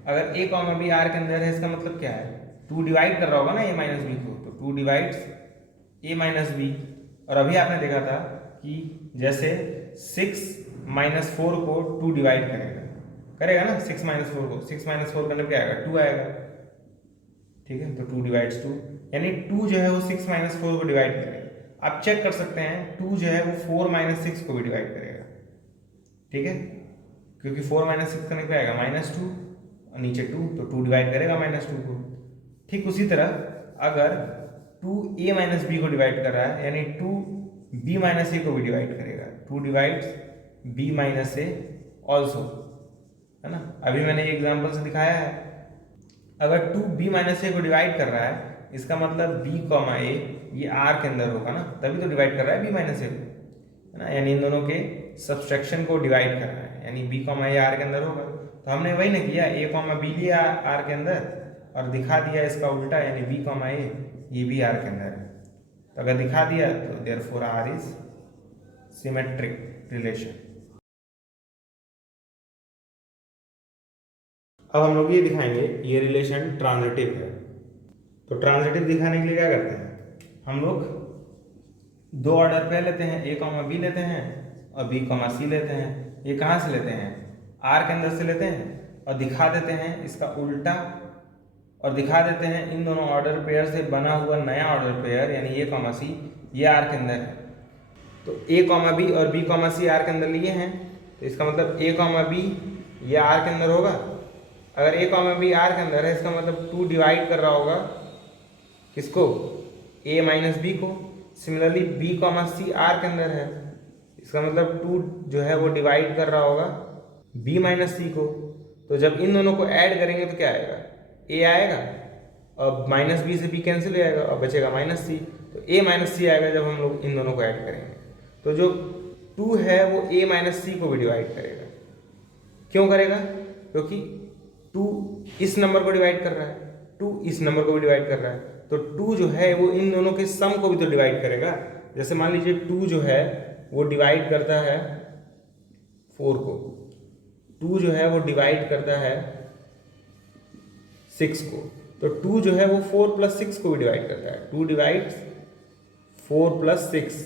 अगर ए कॉमा बी आर के अंदर है, इसका मतलब क्या है, 2 डिवाइड कर रहा होगा ना ए माइनस बी को, तो 2 डिवाइड्स ए माइनस बी। और अभी आपने देखा था कि जैसे 6 माइनस 4 को 2 डिवाइड करेगा ना, 6 माइनस 4 को, 6 माइनस 4 करने पे क्या आएगा, 2 आएगा। ठीक है, तो 2 डिवाइड्स 2, यानी 2 जो है वो 6 माइनस 4 को डिवाइड करेगा। आप चेक कर सकते हैं 2 जो है वो 4 माइनस 6 को भी डिवाइड करेगा। ठीक है, क्योंकि 4 माइनस 6 करने पे आएगा -2 और नीचे 2, तो 2 डिवाइड करेगा -2 को। ठीक उसी तरह अगर 2 a माइनस बी को डिवाइड कर रहा है, यानी 2 b माइनस ए को भी डिवाइड करेगा, 2 डिवाइड्स b माइनस ए ऑल्सो, है ना। अभी मैंने ये एग्जांपल से दिखाया है, अगर 2 b माइनस ए को डिवाइड कर रहा है, इसका मतलब b कॉमा ए ये r के अंदर होगा ना, तभी तो डिवाइड कर रहा है b माइनस ए को। है ना, यानी इन दोनों के सब्सट्रैक्शन को डिवाइड करना है, यानी बी कॉमा ए आर के अंदर होगा। तो हमने वही ना किया, ए कॉमा बी लिया आर के अंदर और दिखा दिया इसका उल्टा, यानी बी कॉमा ए ये भी आर के अंदर है। तो अगर दिखा दिया तो therefore R is symmetric relation. अब हम लोग ये दिखाएंगे ये रिलेशन ट्रांजिटिव है। तो ट्रांजिटिव दिखाने के लिए क्या करते हैं, हम लोग दो ऑर्डर पे लेते हैं, ए कॉमा बी लेते हैं और बी कॉमा सी लेते हैं। ये कहाँ से लेते हैं, आर के अंदर से लेते हैं और दिखा देते हैं इसका उल्टा, और दिखा देते हैं इन दोनों ऑर्डर पेयर से बना हुआ नया ऑर्डर पेयर, यानी ए कॉमा सी ये आर के अंदर है। तो ए कॉमा बी और बी कॉमा सी आर के अंदर लिए हैं, तो इसका मतलब ए कॉमा बी ये आर के अंदर होगा। अगर ए कॉमा बी आर के अंदर है, इसका मतलब 2 डिवाइड कर रहा होगा किसको, ए माइनस बी को। Similarly b comma c R के अंदर है, इसका मतलब 2 जो है वो डिवाइड कर रहा होगा बी माइनस सी को। तो जब इन दोनों को ऐड करेंगे तो क्या आएगा, ए आएगा और माइनस बी से बी कैंसिल हो जाएगा और बचेगा माइनस सी। तो ए माइनस सी आएगा जब हम लोग इन दोनों को ऐड करेंगे। तो जो 2 है वो ए माइनस सी को भी डिवाइड करेगा। क्यों करेगा, क्योंकि 2 इस नंबर को डिवाइड कर रहा है, 2 इस नंबर को भी डिवाइड कर रहा है। तो 2 जो है वो इन दोनों के सम को भी तो डिवाइड करेगा। जैसे मान लीजिए 2 जो है वो डिवाइड करता है 4 को, 2 जो है वो डिवाइड करता है 6 को। तो 2 जो है वो 4 प्लस 6 को भी डिवाइड करता है। 2 डिवाइड्स 4 प्लस 6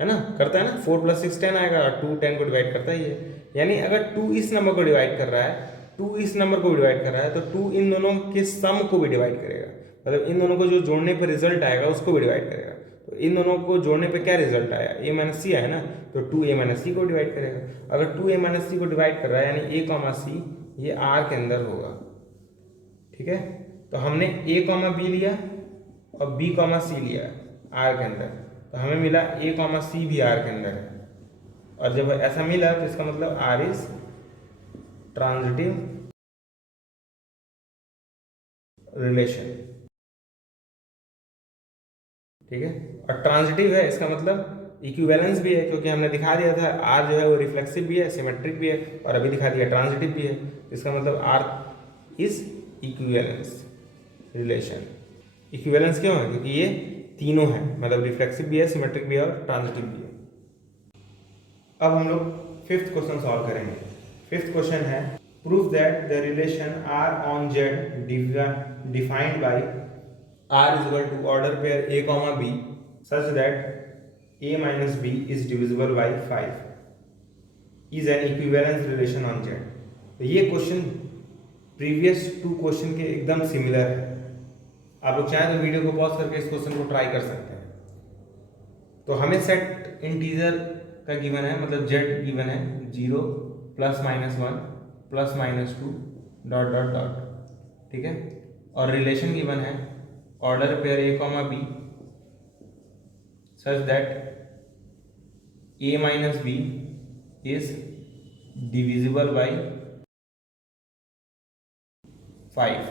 है ना, करता है ना, 4 प्लस 6 10 आएगा और 2 10 को डिवाइड करता ही है। यानी अगर 2 इस नंबर को डिवाइड कर रहा है, 2 इस नंबर को भी डिवाइड कर रहा है, तो 2 इन दोनों के सम को भी डिवाइड करेगा। मतलब इन दोनों को जो जोड़ने पर रिजल्ट आएगा उसको भी डिवाइड करेगा। तो इन दोनों को जोड़ने पे क्या रिजल्ट आया, ए माइनस सी आया ना, तो 2 ए माइनस सी को डिवाइड करेगा। अगर 2 ए माइनस सी को डिवाइड कर रहा है यानी ए कॉमा सी ये आर के अंदर होगा। ठीक है, तो हमने ए कॉमा बी लिया और बी कॉमा सी लिया आर के अंदर, तो हमें मिला ए कॉमा सी भी आर के अंदर है। और जब ऐसा मिला तो इसका मतलब आर इज ट्रांजिटिव रिलेशन। ठीक है, और ट्रांजिटिव है इसका मतलब इक्विवेलेंस भी है, क्योंकि हमने दिखा दिया था आर जो है वो रिफ्लेक्सिव भी है, सिमेट्रिक भी है, और अभी दिखा दिया ट्रांजिटिव भी है। इसका मतलब R is equivalence relation. Equivalence क्यों है, क्योंकि ये तीनों है, मतलब रिफ्लेक्सिव भी है, सिमेट्रिक भी है और ट्रांजिटिव भी है। अब हम लोग 5th क्वेश्चन सॉल्व करेंगे। 5th क्वेश्चन है, prove that the relation R on Z defined by R is equal to order pair A comma B such that A minus B is divisible by 5 is an equivalence relation on Z। तो ये question previous 2 question के एकदम similar है। आप लोग चाहें तो video को पॉज करके इस क्वेश्चन को ट्राई कर सकते हैं। तो हमें सेट इंटीजर का गिवन है, मतलब Z गिवन है 0 plus minus 1 plus minus 2 dot dot dot. ठीक है, और रिलेशन गिवन है order pair a comma B such that a minus B is divisible by 5।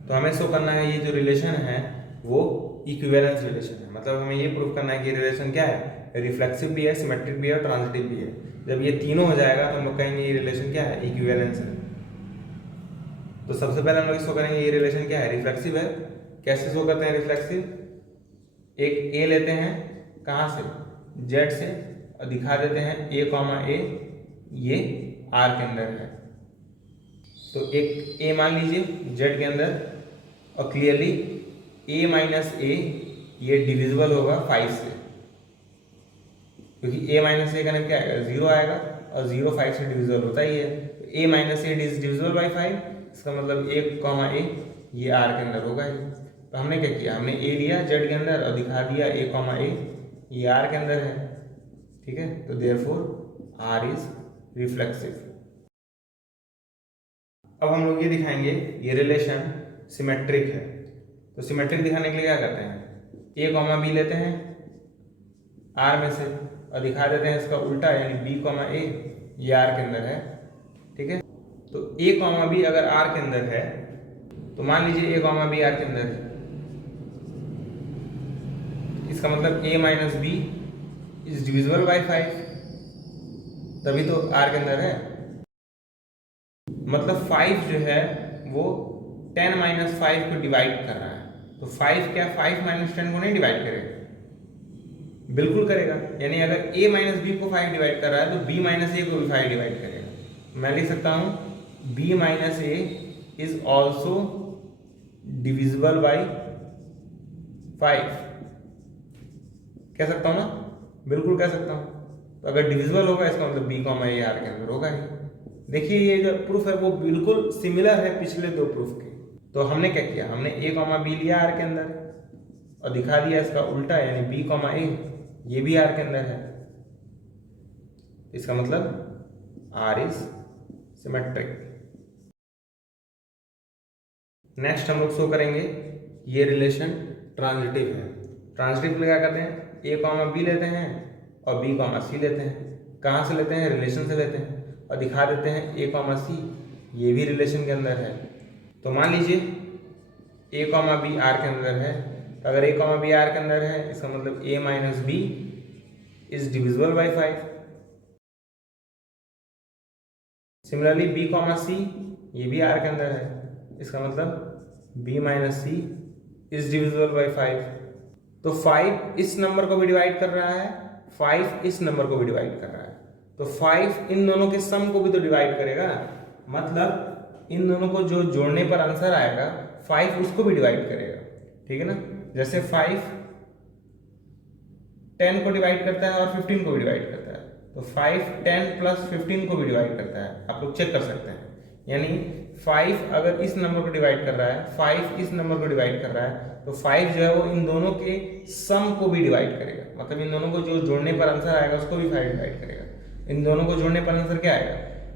तो हमें शो करना है ये जो रिलेशन है वो इक्विवेलेंस रिलेशन है। मतलब हमें ये प्रूफ करना है कि रिलेशन क्या है, रिफ्लेक्सिव भी है, सिमेट्रिक भी है और ट्रांजिटिव भी है। जब ये तीनों हो जाएगा तो हम लोग कहेंगे ये रिलेशन क्या है, इक्विवेलेंस है। तो सबसे पहले हम लोग शो करेंगे ये रिलेशन क्या है, रिफ्लेक्सिव है। कैसे शो करते हैं रिफ्लेक्सिव, एक ए लेते हैं कहाँ से, जेड से, और दिखा देते हैं ए कॉमा ए ये आर के अंदर है। तो एक ए मान लीजिए जेड के अंदर, और क्लियरली ए माइनस ए ये डिविजिबल होगा 5 से, क्योंकि ए माइनस ए का नाम क्या आएगा, 0 आएगा, और 0 5 से डिविजिबल होता ही है। तो A minus A is divisible by 5, इसका मतलब ए कॉमा ए ये आर के अंदर होगा ही। तो हमने क्या किया, हमने ए लिया जेड के अंदर और दिखा दिया ए कॉमा ए ये आर के अंदर है। ठीक है, तो देयरफॉर आर इज रिफ्लेक्सिव। अब हम लोग ये दिखाएंगे ये रिलेशन सिमेट्रिक है। तो सिमेट्रिक दिखाने के लिए क्या करते हैं, ए कॉमा बी लेते हैं आर में से और दिखा देते हैं इसका उल्टा, यानी बी कॉमा ए ये आर के अंदर है। ठीक है, तो ए कॉमा बी अगर आर के अंदर है तो मान लीजिए ए कॉमा बी आर के अंदर है, इसका मतलब a minus B is divisible by 5, तभी तो r के अंदर है। मतलब 5 जो है वो 10 माइनस 5 को डिवाइड कर रहा है, तो 5 क्या 5 माइनस 10 को नहीं डिवाइड करेगा? बिल्कुल करेगा। यानी अगर a माइनस बी को 5 डिवाइड कर रहा है तो b माइनस ए को भी 5 डिवाइड करेगा। मैं लिख सकता हूँ b minus A is also divisible by 5, कह सकता हूँ ना? बिल्कुल कह सकता हूँ। तो अगर डिविजिबल होगा इसका मतलब b कॉमा ए आर के अंदर होगा ही। देखिए ये जो प्रूफ है वो बिल्कुल सिमिलर है पिछले दो प्रूफ के। तो हमने क्या किया, हमने a कॉमा बी लिया r के अंदर और दिखा दिया इसका उल्टा, यानी b कॉमा ए ये भी r के अंदर है। इसका मतलब r इज सिमेट्रिक। नेक्स्ट हम लोग शो करेंगे ये रिलेशन ट्रांजिटिव है। ट्रांजिटिव में क्या करते हैं, a कॉमा बी लेते हैं और b कॉमा सी लेते हैं। कहाँ से लेते हैं? रिलेशन से लेते हैं और दिखा देते हैं a कॉमा सी ये भी रिलेशन के अंदर है। तो मान लीजिए a कॉमा बी r के अंदर है, तो अगर a कॉमा बी r के अंदर है इसका मतलब a minus B is divisible by 5। Similarly b comma C ये भी r के अंदर है, इसका मतलब b minus C is divisible by 5। तो 5 इस नंबर को भी डिवाइड कर रहा है, 5 इस नंबर को भी डिवाइड कर रहा है, तो 5 इन दोनों के सम को भी तो डिवाइड करेगा। मतलब इन दोनों को जो जोड़ने पर आंसर आएगा 5 उसको भी डिवाइड करेगा, ठीक है ना? जैसे 5 10 को डिवाइड करता है और 15 को भी डिवाइड करता है, तो 5 10 प्लस 15 को भी डिवाइड करता है। आप लोग चेक कर सकते हैं। यानी 5 अगर इस नंबर को डिवाइड कर रहा है, 5 इस नंबर को डिवाइड कर रहा है, तो 5 जो है वो इन दोनों के सम को भी डिवाइड करेगा। मतलब इन दोनों को जो जोड़ने पर आंसर आएगा उसको भी 5 डिवाइड करेगा। इन दोनों को जोड़ने पर आंसर क्या आएगा?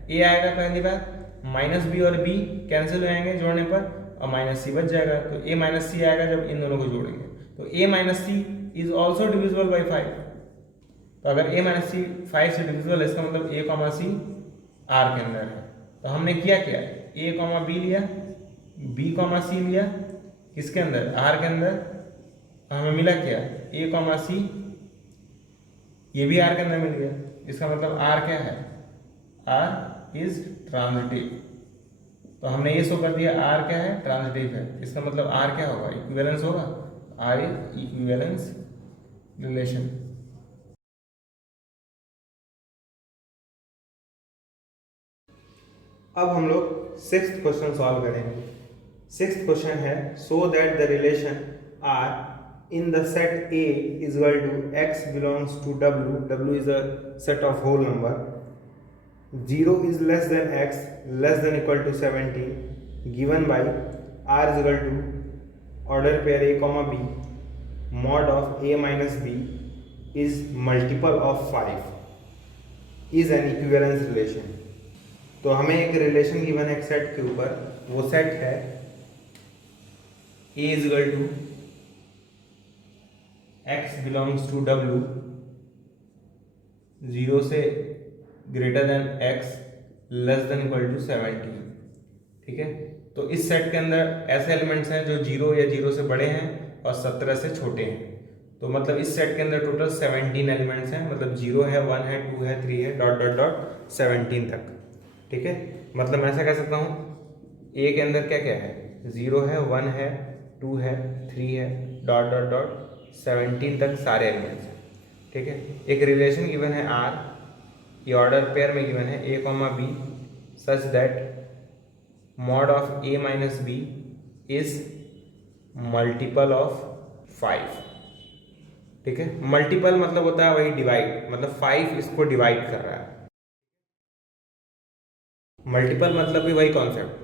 a आएगा पहली बार, माइनस बी और b कैंसिल हो जाएंगे जोड़ने पर और माइनस सी बच जाएगा, तो a माइनस सी आएगा जब इन दोनों को जोड़ेंगे। तो a minus C is also divisible by 5। तो अगर a माइनस सी 5 से डिविजिबल है इसका मतलब a कॉमा सी r के अंदर है। तो हमने किया क्या, a कॉमा बी लिया, b कॉमा सी लिया, किसके अंदर? r के अंदर। हमें मिला क्या, a कॉमा सी ये भी r के अंदर मिल गया। इसका मतलब r क्या है? r is transitive. तो हमने ये शो कर दिया r क्या है? ट्रांजिटिव है। इसका मतलब r क्या होगा? इक्विवेलेंस होगा। r is equivalence relation. अब हम लोग सिक्स्थ क्वेश्चन सॉल्व करेंगे। सिक्स्थ क्वेश्चन है, so that the relation r in the set A is equal to x belongs to w is a set of whole number, 0 is less than x less than equal to 17 given by r is equal to order pair a comma b mod of a minus b is multiple of 5 is an equivalence relation। तो हमें एक relation given है एक set के ऊपर, वो set है a is equal to x belongs to w 0 से greater than x less than equal to 17। ठीक है, तो इस सेट के अंदर ऐसे एलिमेंट्स हैं जो 0 या 0 से बड़े हैं और 17 से छोटे हैं। तो मतलब इस सेट के अंदर टोटल 17 एलिमेंट्स हैं, मतलब 0 है, 1 है, 2 है, 3 है, डॉट डॉट डॉट 17 तक। ठीक है, मतलब मैं ऐसा कह सकता हूँ ए के अंदर क्या क्या है, 0 है, 1 है, 2 है, 3 है, डॉट डॉट डॉट 17 तक सारे एलिमेंट्स हैं। ठीक है, एक रिलेशन गिवन है आर, ये ऑर्डर पेयर में गिवन है A comma B such that mod of A minus B is multiple of 5। ठीक है, मल्टीपल मतलब होता है वही डिवाइड, मतलब 5 इसको डिवाइड कर रहा है। मल्टीपल मतलब भी वही कॉन्सेप्ट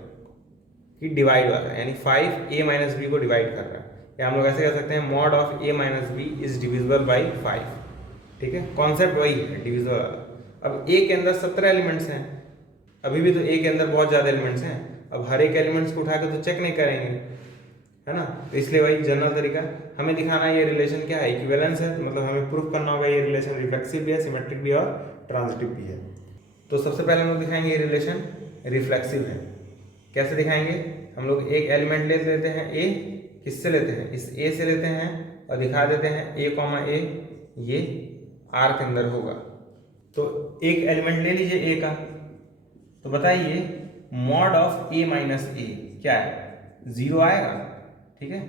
कि डिवाइड वाला, यानी 5 ए माइनस बी को डिवाइड कर रहा है, या हम लोग ऐसे कह सकते हैं mod of A minus B is divisible by 5। ठीक है, कॉन्सेप्ट वही है डिविजिबल वाला। अब ए के अंदर 17 एलिमेंट्स हैं, अभी भी तो ए के अंदर बहुत ज़्यादा एलिमेंट्स हैं, अब हर एक एलिमेंट्स को उठा के तो चेक नहीं करेंगे, है ना। तो इसलिए वही जनरल तरीका, हमें दिखाना है ये रिलेशन क्या है, इक्विवेलेंस है, तो मतलब हमें प्रूफ करना होगा ये रिलेशन रिफ्लेक्सिव भी है, सिमेट्रिक भी है और ट्रांजिटिव भी है। तो सबसे पहले हम लोग दिखाएंगे ये रिलेशन रिफ्लेक्सिव है। कैसे दिखाएंगे, हम लोग एक एलिमेंट ले लेते हैं ए, किससे लेते हैं, इस ए से लेते हैं और दिखा देते हैं ए कॉमा ए ये आर के अंदर होगा। तो एक एलिमेंट ले लीजिए ए का, तो बताइए मॉड ऑफ ए माइनस ए क्या है, 0 आएगा, ठीक है।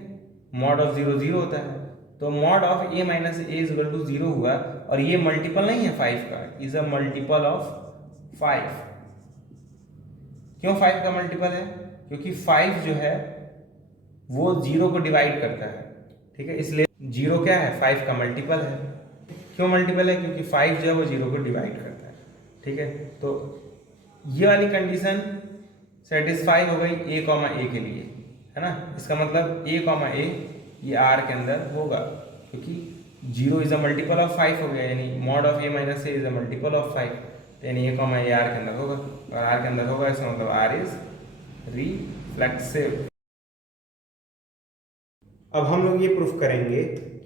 मॉड ऑफ 0 0 होता है, तो mod of A minus A is equal to 0 हुआ, और ये मल्टीपल नहीं है 5 का, इज अ मल्टीपल ऑफ 5। क्यों 5 का मल्टीपल है? क्योंकि 5 जो है वो 0 को डिवाइड करता है, ठीक है, इसलिए 0 क्या है, 5 का मल्टीपल है। क्यों मल्टीपल है? क्योंकि 5 जो है वो 0 को डिवाइड करता है, ठीक है। तो ये वाली कंडीशन सेटिस्फाई हो गई ए कॉमा ए के लिए, है ना। इसका मतलब ए कॉमा ए ये आर के अंदर होगा, क्योंकि 0 इज अ मल्टीपल ऑफ 5 हो गया, यानी mod of A minus A is a multiple of 5, यानी ए कॉमा ए आर के अंदर होगा, और आर के अंदर होगा इसका मतलब आर इज रिफ्लेक्सिव। अब हम लोग ये प्रूफ करेंगे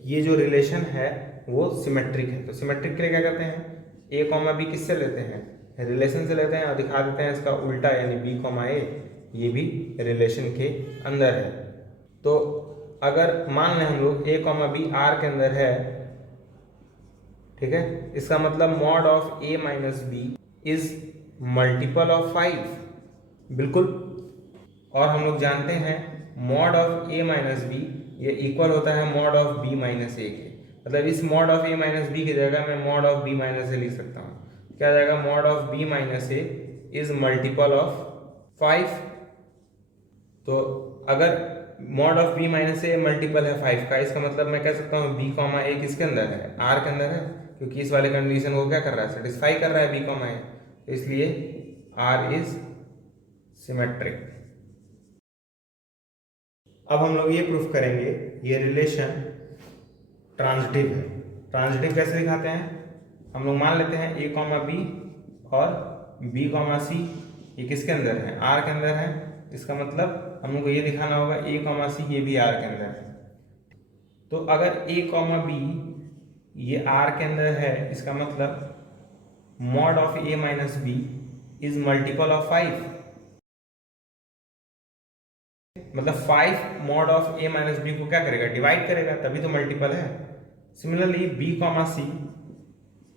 ये जो रिलेशन है वो सिमेट्रिक है। तो सिमेट्रिक के लिए क्या करते हैं, ए कॉमा बी किससे लेते हैं, रिलेशन से लेते हैं, और दिखा देते हैं इसका उल्टा, यानी बी कॉमा ए ये भी रिलेशन के अंदर है। तो अगर मान लें हम लोग ए कॉमा बी आर के अंदर है, ठीक है, इसका मतलब mod of A minus B is multiple of 5, बिल्कुल। और हम लोग जानते हैं mod of A minus b ये इक्वल होता है mod of b minus a के, मतलब इस mod of A minus B की जगह मैं मॉड ऑफ बी माइनस ए लिख सकता हूँ। क्या आ जाएगा, mod of b minus A is multiple of 5। तो अगर mod of b minus A multiple है 5 का, इसका मतलब मैं कह सकता हूँ बी कॉमा ए किसके अंदर है, आर के अंदर है, क्योंकि इस वाले कंडीशन को क्या कर रहा है, सेटिस्फाई कर रहा है बी कॉमा ए, इसलिए आर इज सिमेट्रिक। अब हम लोग ये प्रूफ करेंगे ये रिलेशन ट्रांजिटिव है। ट्रांजिटिव कैसे दिखाते हैं, हम लोग मान लेते हैं ए कॉमा बी और बी कॉमा सी ये किसके अंदर है, आर के अंदर है। इसका मतलब हम लोग को ये दिखाना होगा ए कॉमा सी ये भी आर के अंदर है। तो अगर ए कॉमा बी ये आर के अंदर है, इसका मतलब mod of A minus B is multiple of 5, मतलब 5 mod of A minus b को क्या करेगा, डिवाइड करेगा, तभी तो मल्टीपल है। सिमिलरली बी कॉमा सी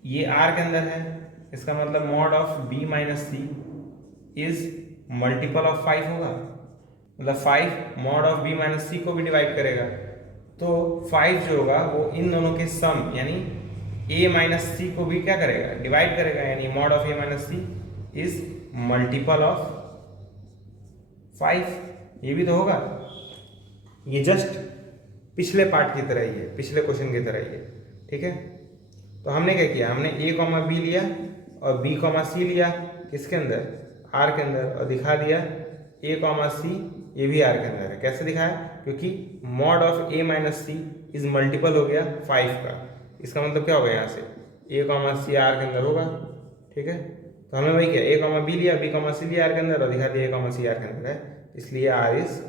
ये आर के अंदर है, इसका मतलब mod of b minus C is multiple of 5 होगा, मतलब 5 mod of b minus c को भी डिवाइड करेगा। तो 5 जो होगा वो इन दोनों के सम यानी ए माइनस सी को भी क्या करेगा, डिवाइड करेगा, यानी mod of A minus C is multiple of 5। ये भी तो होगा, ये जस्ट पिछले पार्ट की तरह ही है, पिछले क्वेश्चन की तरह ही है, ठीक है। तो हमने क्या किया, हमने ए कॉमा बी लिया और बी कॉमा सी लिया किसके अंदर, आर के अंदर, और दिखा दिया ए कॉमा सी ये भी आर के अंदर है। कैसे दिखाया, क्योंकि mod of A minus C is multiple हो गया 5 का, इसका मतलब क्या होगा, यहाँ से ए कॉमा सी आर के अंदर होगा, ठीक है। तो हमने वही किया, ए कॉमा बी लिया, बी कॉमा सी लिया आर के अंदर, और दिखा दिया ए कॉमा सी आर के अंदर है, इसलिए आर इज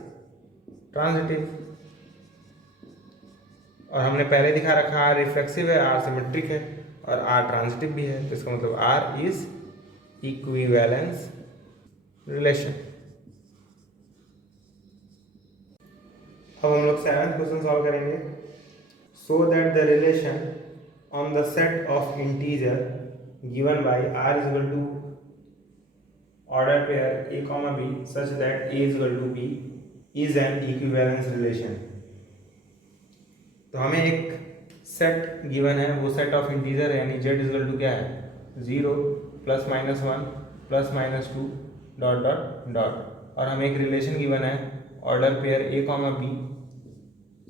ट्रांजिटिव। और हमने पहले दिखा रखा आर रिफ्लेक्सिव है, आर सिमेट्रिक है, और आर ट्रांजिटिव भी है, तो इसका मतलब आर इज इक्विवेलेंस रिलेशन। अब हम लोग 7th क्वेश्चन सॉल्व करेंगे। So that the relation on the set of integer given by R is equal to order pair a comma B such that a is equal to b is an equivalence relation. तो हमें एक set given है, वो set of integer है, यानी z is equal to क्या है, 0 +- 1 +- 2 dot dot dot, और हमें एक रिलेशन गिवन है order pair a comma B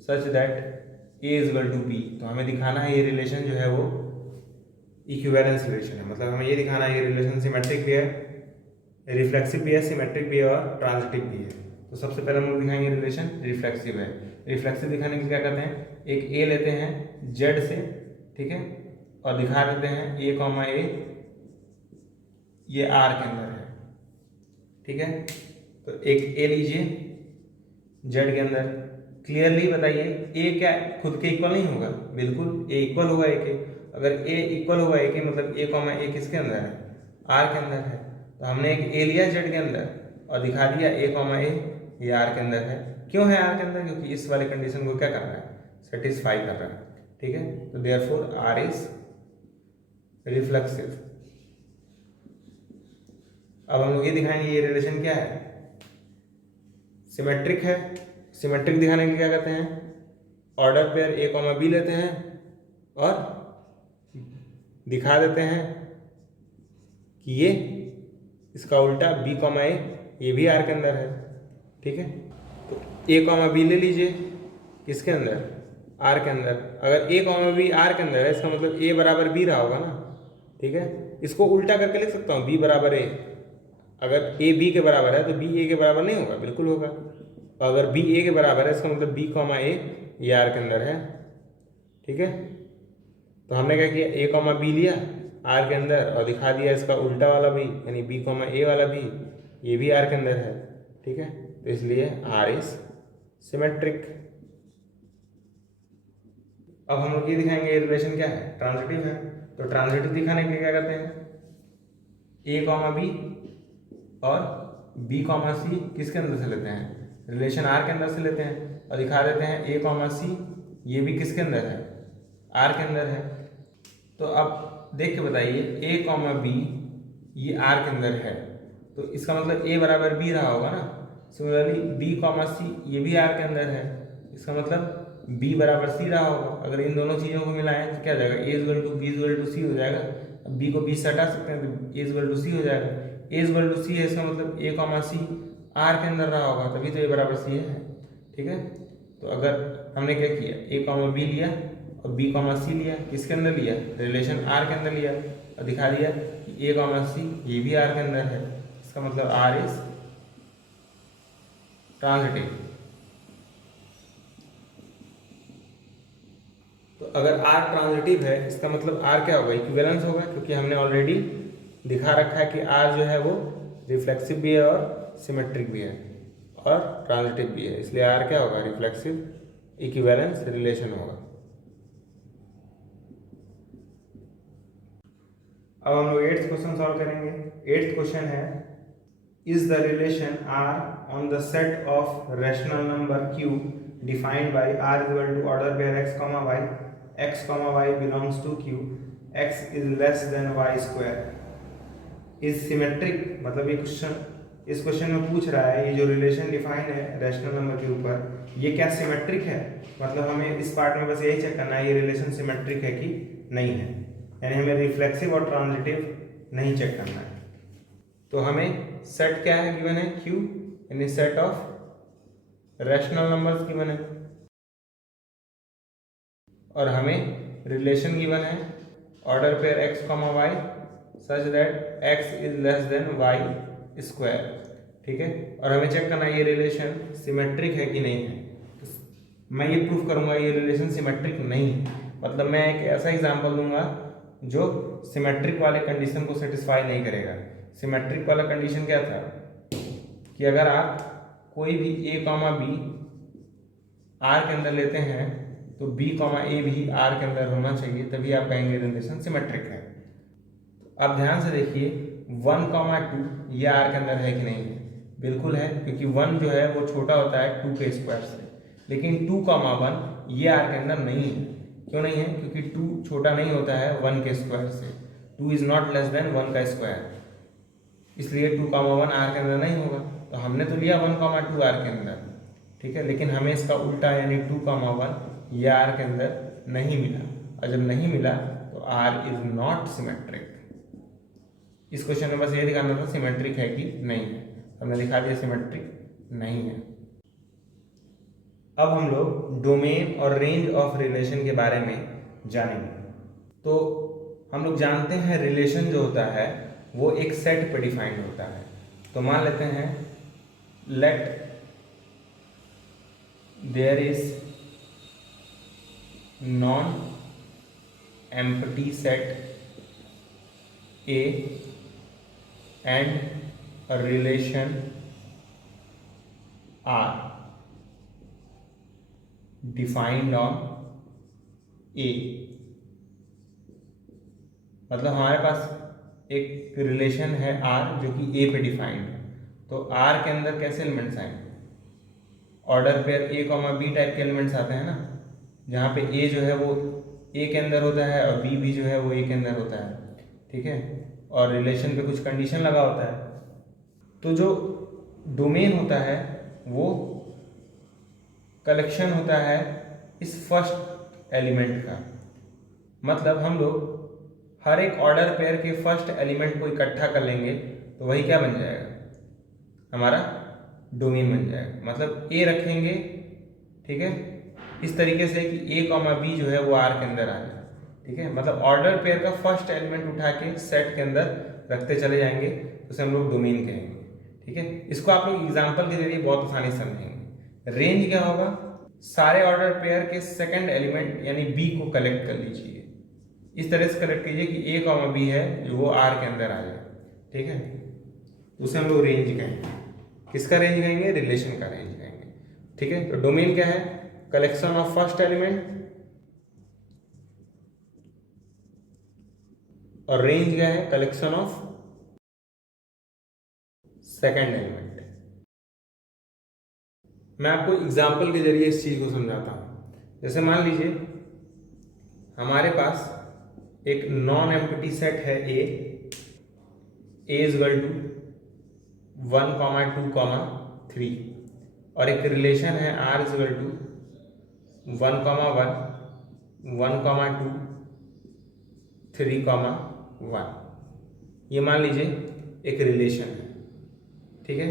such that a is equal to b. तो हमें दिखाना है ये रिलेशन जो है वो इक्विवेलेंस रिलेशन है, मतलब हमें ये दिखाना है ये रिलेशन सिमेट्रिक भी है, रिफ्लेक्सिव भी है, सिमेट्रिक भी है और ट्रांजिटिव भी है। तो सबसे पहले हम लोग दिखाएंगे रिलेशन रिफ्लेक्सिव है। रिफ्लेक्सिव दिखाने के लिए क्या करते हैं, एक ए लेते हैं जेड से, ठीक है, और दिखा देते हैं ए कॉमा ए ये आर के अंदर है, ठीक है। तो एक ए लीजिए जेड के अंदर, क्लियरली बताइए ए क्या खुद के इक्वल नहीं होगा, बिल्कुल ए इक्वल होगा ए के। अगर ए इक्वल होगा ए के मतलब ए कॉमा ए किसके अंदर है, आर के अंदर है। तो हमने एक ए लिया जेड के अंदर और दिखा दिया ए कॉमा ए ये आर के अंदर है। क्यों है आर के अंदर, क्योंकि इस वाले कंडीशन को क्या करना है, सेटिस्फाई कर रहा है, ठीक है। तो देयरफॉर आर इज रिफ्लेक्सिव। अब हम लोग ये दिखाएंगे ये रिलेशन क्या है, सिमेट्रिक है। सिमेट्रिक दिखाने के लिए क्या करते हैं, order pair a comma b लेते हैं और दिखा देते हैं कि ये इसका उल्टा बी कॉमा ए, ये भी आर के अंदर है, ठीक है। तो ए कॉमा बी ले लीजिए, किसके अंदर, आर के अंदर। अगर ए कॉमा बी आर के अंदर है, इसका मतलब ए बराबर बी रहा होगा ना, ठीक है। इसको उल्टा करके लिख सकता हूँ, बी बराबर ए। अगर ए बी के बराबर है तो बी ए के बराबर नहीं होगा, बिल्कुल होगा। अगर बी ए के बराबर है, इसका मतलब बी कॉमा ए ये आर के अंदर है, ठीक है। तो हमने क्या किया, ए कॉमा बी लिया आर के अंदर और दिखा दिया इसका उल्टा वाला भी, यानी बी कॉमा ए वाला भी, ये भी आर के अंदर है, ठीक है। तो इसलिए आर इज सिमेट्रिक। अब हम लोग ये दिखाएंगे ये रिलेशन क्या है, ट्रांजिटिव है। तो ट्रांजिटिव दिखाने के लिए क्या करते हैं, ए कॉमा बी और बी कॉमा सी किसके अंदर से लेते हैं, रिलेशन आर के अंदर से लेते हैं और दिखा देते हैं ए कॉमा सी ये भी किसके अंदर है, आर के अंदर है। तो अब देख के बताइए, ए कॉमा बी ये आर के अंदर है, तो इसका मतलब ए बराबर बी रहा होगा ना। सिमिलरली बी कॉमा सी ये भी आर के अंदर है, इसका मतलब बी बराबर सी रहा होगा। अगर इन दोनों चीज़ों को मिलाएं तो क्या हो जाएगा, A equal to B equal to C हो जाएगा। अब बी को बी से हटा सकते हैं तो ए इजल टू सी हो जाएगा। ए इजल टू सी है, इसका मतलब ए कॉमा सी आर के अंदर रहा होगा, तभी तो ए बराबर सी है, ठीक है। तो अगर हमने क्या किया, ए कॉमा बी लिया और बी कॉमा सी लिया, किसके अंदर लिया, रिलेशन आर के अंदर लिया और दिखा दिया कि ए कॉमा सी ये भी आर के अंदर है, इसका मतलब आर इज ट्रांजिटिव। तो अगर आर ट्रांजिटिव है, इसका मतलब आर क्या होगा, इक्विवेलेंस होगा, क्योंकि हमने ऑलरेडी दिखा रखा है कि आर जो है वो रिफ्लेक्सिव भी है और सिमेट्रिक भी है और ट्रांजिटिव भी है, इसलिए आर क्या होगा, रिफ्लेक्सिव इक्विवेलेंस रिलेशन होगा। अब हम लोग 8th क्वेश्चन सॉल्व करेंगे। 8th क्वेश्चन है, is the relation R on the set of rational number q defined by r equal to order pair x comma y belongs to q, x is less than y square is symmetric। मतलब ये question, इस question में पूछ रहा है ये जो relation define है रैशनल नंबर के ऊपर, ये क्या सिमेट्रिक है। मतलब हमें इस पार्ट में बस यही चेक करना है ये रिलेशन सिमेट्रिक है कि नहीं है, यानी हमें रिफ्लेक्सिव और ट्रांजिटिव नहीं चेक करना है। तो हमें सेट क्या है गिवन है, q, यानी set of rational numbers given है और हमें रिलेशन गिवन है order pair x comma y such that x is less then y square, ठीक है। और हमें चेक करना है ये रिलेशन सिमेट्रिक है कि नहीं है। तो मैं ये प्रूफ करूंगा ये रिलेशन सिमेट्रिक नहीं है, मतलब मैं एक ऐसा एग्जांपल दूंगा जो सिमेट्रिक वाले कंडीशन को सेटिस्फाई नहीं करेगा। सिमेट्रिक वाला कंडीशन क्या था कि अगर आप कोई भी a कॉमा b r के अंदर लेते हैं तो b कॉमा a भी r के अंदर होना चाहिए, तभी आप कहेंगे रिलेशन सिमेट्रिक है। अब ध्यान से देखिए 1 कॉमा 2 ये r के अंदर है कि नहीं है, बिल्कुल है, क्योंकि 1 जो है वो छोटा होता है 2 के स्क्वायर से, लेकिन 2 कॉमा 1 ये r के अंदर नहीं है। क्यों नहीं है, क्योंकि 2 छोटा नहीं होता है 1 के स्क्वायर से, 2 इज नॉट लेस देन 1 का स्क्वायर, इसलिए 2 कॉमा 1 r के अंदर नहीं होगा। तो हमने तो लिया 1 कॉमा 2 r के अंदर, ठीक है, लेकिन हमें इसका उल्टा यानी 2 कॉमा 1 ये r के अंदर नहीं मिला, और जब नहीं मिला तो r इज नॉट सिमेट्रिक। इस क्वेश्चन में बस ये दिखाना था सिमेट्रिक है कि नहीं है, हमने दिखा दिया सिमेट्रिक नहीं है। अब हम लोग डोमेन और रेंज ऑफ रिलेशन के बारे में जानेंगे। तो हम लोग जानते हैं रिलेशन जो होता है वो एक सेट पे डिफाइंड होता है। तो मान लेते हैं let there is non empty set A and relation R defined on A. मतलब हमारे पास एक रिलेशन है R जो कि A पे डिफाइंड है, तो R के अंदर कैसे एलिमेंट्स आएंगे, order pair A comma B type के एलिमेंट्स आते हैं ना, जहाँ पे ए जो है वो ए के अंदर होता है और बी भी जो है वो ए के अंदर होता है, ठीक है, और रिलेशन पे कुछ कंडीशन लगा होता है। तो जो डोमेन होता है वो कलेक्शन होता है इस फर्स्ट एलिमेंट का। मतलब हम लोग हर एक ऑर्डर पेयर के फर्स्ट एलिमेंट को इकट्ठा कर लेंगे तो वही क्या बन जाएगा, हमारा डोमेन बन जाएगा। मतलब ए रखेंगे, ठीक है, इस तरीके से कि ए कॉमा बी जो है वो आर के अंदर आ जाए, ठीक है। मतलब ऑर्डर पेयर का फर्स्ट एलिमेंट उठा के सेट के अंदर रखते चले जाएंगे तो उसे हम लोग डोमेन कहेंगे, ठीक है। इसको आप लोग एग्जाम्पल के जरिए बहुत आसानी से समझेंगे। रेंज क्या होगा, सारे ऑर्डर पेयर के सेकंड एलिमेंट यानी बी को कलेक्ट कर लीजिए, इस तरह से कलेक्ट कीजिए कि ए कॉमा बी है जो वो आर के अंदर आ जाए, ठीक है। उसे हम लोग रेंज कहेंगे। किसका रेंज कहेंगे, रिलेशन का रेंज कहेंगे, ठीक है। तो डोमेन क्या है, कलेक्शन ऑफ फर्स्ट एलिमेंट, और रेंज क्या है, कलेक्शन ऑफ सेकंड एलिमेंट। मैं आपको एग्जाम्पल के जरिए इस चीज को समझाता हूं। जैसे मान लीजिए हमारे पास एक नॉन एम्प्टी सेट है ए इज इक्वल टू 1,2,3 और एक रिलेशन है आर इज इक्वल टू 1,1 1,2 3,1। ये मान लीजिए एक रिलेशन है, ठीक है।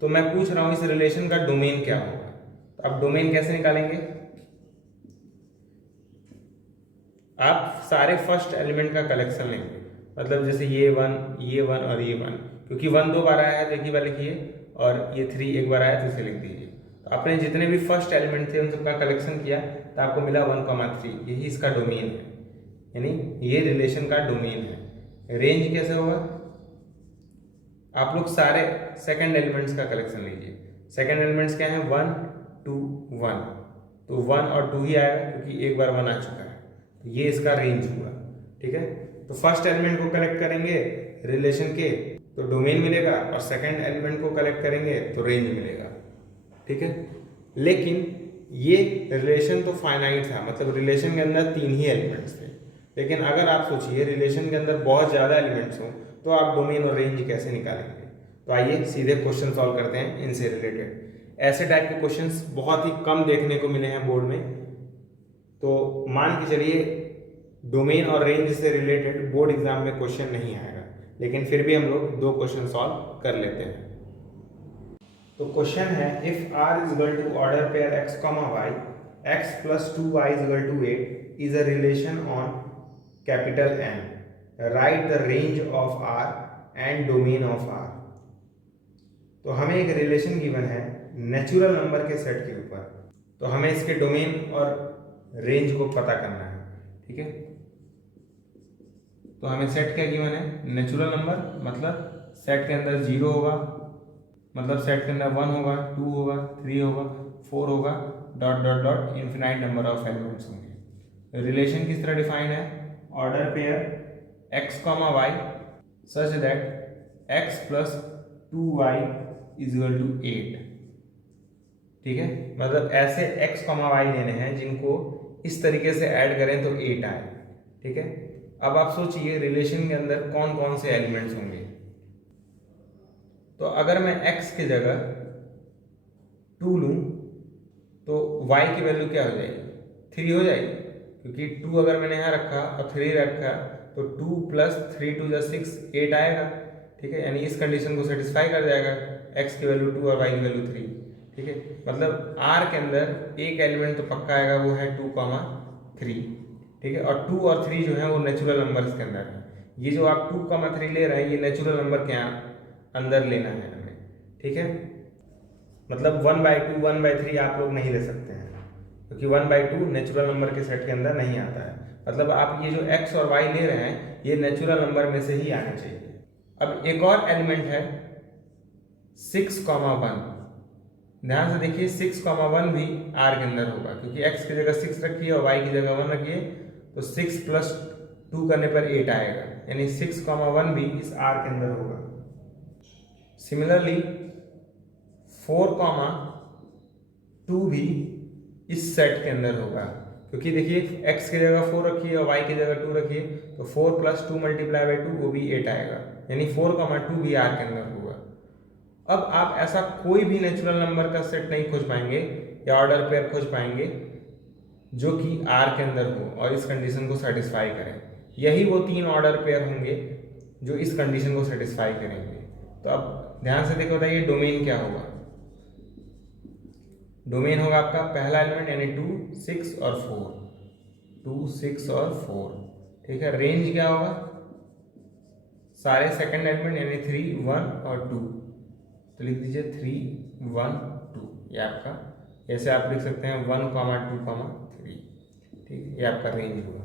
तो मैं पूछ रहा हूं इस रिलेशन का डोमेन क्या होगा। तो आप डोमेन कैसे निकालेंगे, आप सारे फर्स्ट एलिमेंट का कलेक्शन लेंगे। मतलब जैसे ये वन और ये वन, क्योंकि 1 2 बार आया है तो एक ही बार लिखिए, और ये 3 एक बार आया तो इसे लिख दीजिए। तो आपने जितने भी फर्स्ट एलिमेंट थे उन सबका कलेक्शन किया तो आपको मिला 1,3। यही इसका डोमेन है, यानी ये रिलेशन का डोमेन है। रेंज कैसे होगा, आप लोग सारे सेकंड एलिमेंट्स का कलेक्शन लीजिए। सेकंड एलिमेंट्स क्या है, 1 2 1, तो 1 और 2 ही आएगा क्योंकि एक बार 1 आ चुका है, तो ये इसका रेंज हुआ, ठीक है। तो फर्स्ट एलिमेंट को कलेक्ट करेंगे रिलेशन के तो डोमेन मिलेगा, और सेकंड एलिमेंट को कलेक्ट करेंगे तो रेंज मिलेगा, ठीक है। लेकिन ये रिलेशन तो फाइनाइट था, मतलब रिलेशन के अंदर 3 ही एलिमेंट्स थे। लेकिन अगर आप सोचिए रिलेशन के अंदर बहुत ज़्यादा एलिमेंट्स हों तो आप डोमेन और रेंज कैसे निकालेंगे। तो आइए सीधे क्वेश्चन सॉल्व करते हैं इनसे रिलेटेड। ऐसे टाइप के क्वेश्चंस बहुत ही कम देखने को मिले हैं बोर्ड में, तो मान के चलिए डोमेन और रेंज से रिलेटेड बोर्ड एग्जाम में क्वेश्चन नहीं आएगा, लेकिन फिर भी हम लोग 2 क्वेश्चन सॉल्व कर लेते हैं। तो क्वेश्चन है, if R is equal to order pair x comma y, x plus 2y is equal to 8 is a relation on capital N, write the range of R and domain of R. तो हमें एक relation given है natural number के set के ऊपर, तो हमें इसके डोमेन और रेंज को पता करना है, ठीक है। तो हमें सेट क्या गिवन है, नेचुरल नंबर, मतलब सेट के अंदर 0 होगा, मतलब सेट के अंदर 1 होगा, 2 होगा, 3 होगा, 4 होगा, dot dot dot infinite number of elements होंगे। रिलेशन किस तरह डिफाइंड है, order pair x comma y such that x plus 2y is equal to 8, ठीक है। मतलब ऐसे x कॉमा वाई लेने हैं जिनको इस तरीके से ऐड करें तो 8 आए, ठीक है। अब आप सोचिए रिलेशन के अंदर कौन कौन से एलिमेंट्स होंगे। तो अगर मैं x की जगह 2 लूं तो y की वैल्यू क्या हो जाएगी, 3 हो जाएगी, क्योंकि 2 अगर मैंने यहाँ रखा और 3 रखा तो 2 प्लस 3 2 जा 6 8 आएगा, ठीक है। यानी इस कंडीशन को सेटिस्फाई कर जाएगा, x की वैल्यू 2 और y की वैल्यू 3, ठीक है। मतलब r के अंदर एक एलिमेंट तो पक्का आएगा, वो है 2,3, ठीक है। और 2 और 3 जो है वो नेचुरल नंबर के अंदर है। ये जो आप 2,3 ले रहे हैं ये नेचुरल नंबर के अंदर लेना है हमें, ठीक है। मतलब 1/2 1/3 आप लोग नहीं ले सकते हैं, क्योंकि 1/2 नेचुरल नंबर के सेट के अंदर नहीं आता है। मतलब आप ये जो x और y ले रहे हैं ये नेचुरल नंबर में से ही आने चाहिए। अब एक और एलिमेंट है 6,1, ध्यान से देखिए 6,1 भी r के अंदर होगा, क्योंकि x की जगह 6 रखिए और y की जगह 1 रखिए, तो 6 प्लस 2 करने पर 8 आएगा, यानी 6,1 भी इस r के अंदर होगा। सिमिलरली 4,2 भी इस सेट के अंदर होगा, क्योंकि देखिए x की जगह 4 रखी है और y की जगह 2 रखी है, तो 4 + 2 × 2 वो भी 8 आएगा, यानी 4, 2 भी R के अंदर होगा। अब आप ऐसा कोई भी नेचुरल नंबर का सेट नहीं खोज पाएंगे या ऑर्डर पेयर खोज पाएंगे जो कि R के अंदर हो और इस कंडीशन को सेटिस्फाई करें। यही वो 3 ऑर्डर पेयर होंगे जो इस कंडीशन को सेटिस्फाई करेंगे। तो अब ध्यान से देखो, बताइए डोमेन क्या होगा। डोमेन होगा आपका पहला एलिमेंट यानी 2, 6 और 4, 2, 6 और 4, ठीक है। रेंज क्या होगा, सारे सेकंड एलिमेंट यानी 3, 1 और 2, तो लिख दीजिए 3, 1, 2, ये आपका, ऐसे आप लिख सकते हैं 1, 2, 3, ठीक है, ये आपका रेंज हुआ।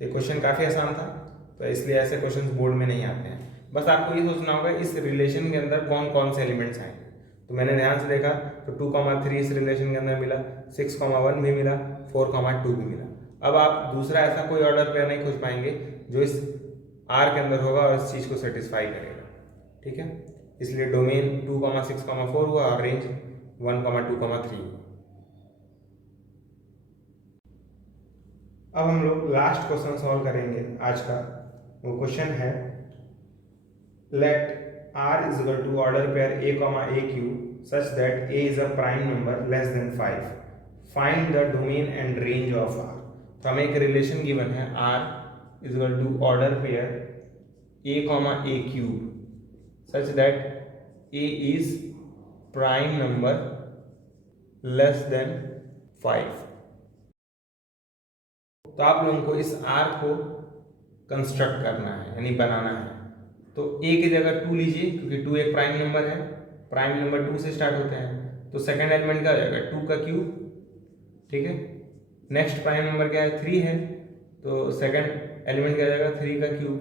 तो क्वेश्चन काफ़ी आसान था, तो इसलिए ऐसे क्वेश्चंस बोर्ड में नहीं आते हैं। बस आपको ये सोचना होगा इस रिलेशन के अंदर कौन कौन से एलिमेंट्स आएंगे। तो मैंने ध्यान से देखा तो 2, 3 इस रिलेशन के अंदर मिला, 6, 1 भी मिला, 4, 2 भी मिला। अब आप दूसरा ऐसा कोई ऑर्डर पेयर नहीं खोज पाएंगे जो इस R के अंदर होगा और इस चीज़ को सेटिस्फाई करेगा, ठीक है। इसलिए डोमेन 2, 6, 4 हुआ और रेंज 1, 2, 3। अब हम लोग लास्ट क्वेश्चन सॉल्व करेंगे आज का। वो क्वेश्चन है let R = order pair A, such that A is a prime number less than 5. Find the domain and range of R. तो हमें एक रिलेशन गिवन है R = order pair A, such that A is prime number less than 5. तो आप लोगों को इस R को कंस्ट्रक्ट करना है, यानी बनाना है। तो A की जगह 2 लीजिए, क्योंकि 2 एक प्राइम नंबर है, प्राइम नंबर 2 से स्टार्ट होते हैं, तो सेकंड एलिमेंट का हो जाएगा 2 का क्यूब, ठीक है। नेक्स्ट प्राइम नंबर क्या है, 3 है, तो सेकंड एलिमेंट क्या हो जाएगा 3 का क्यूब।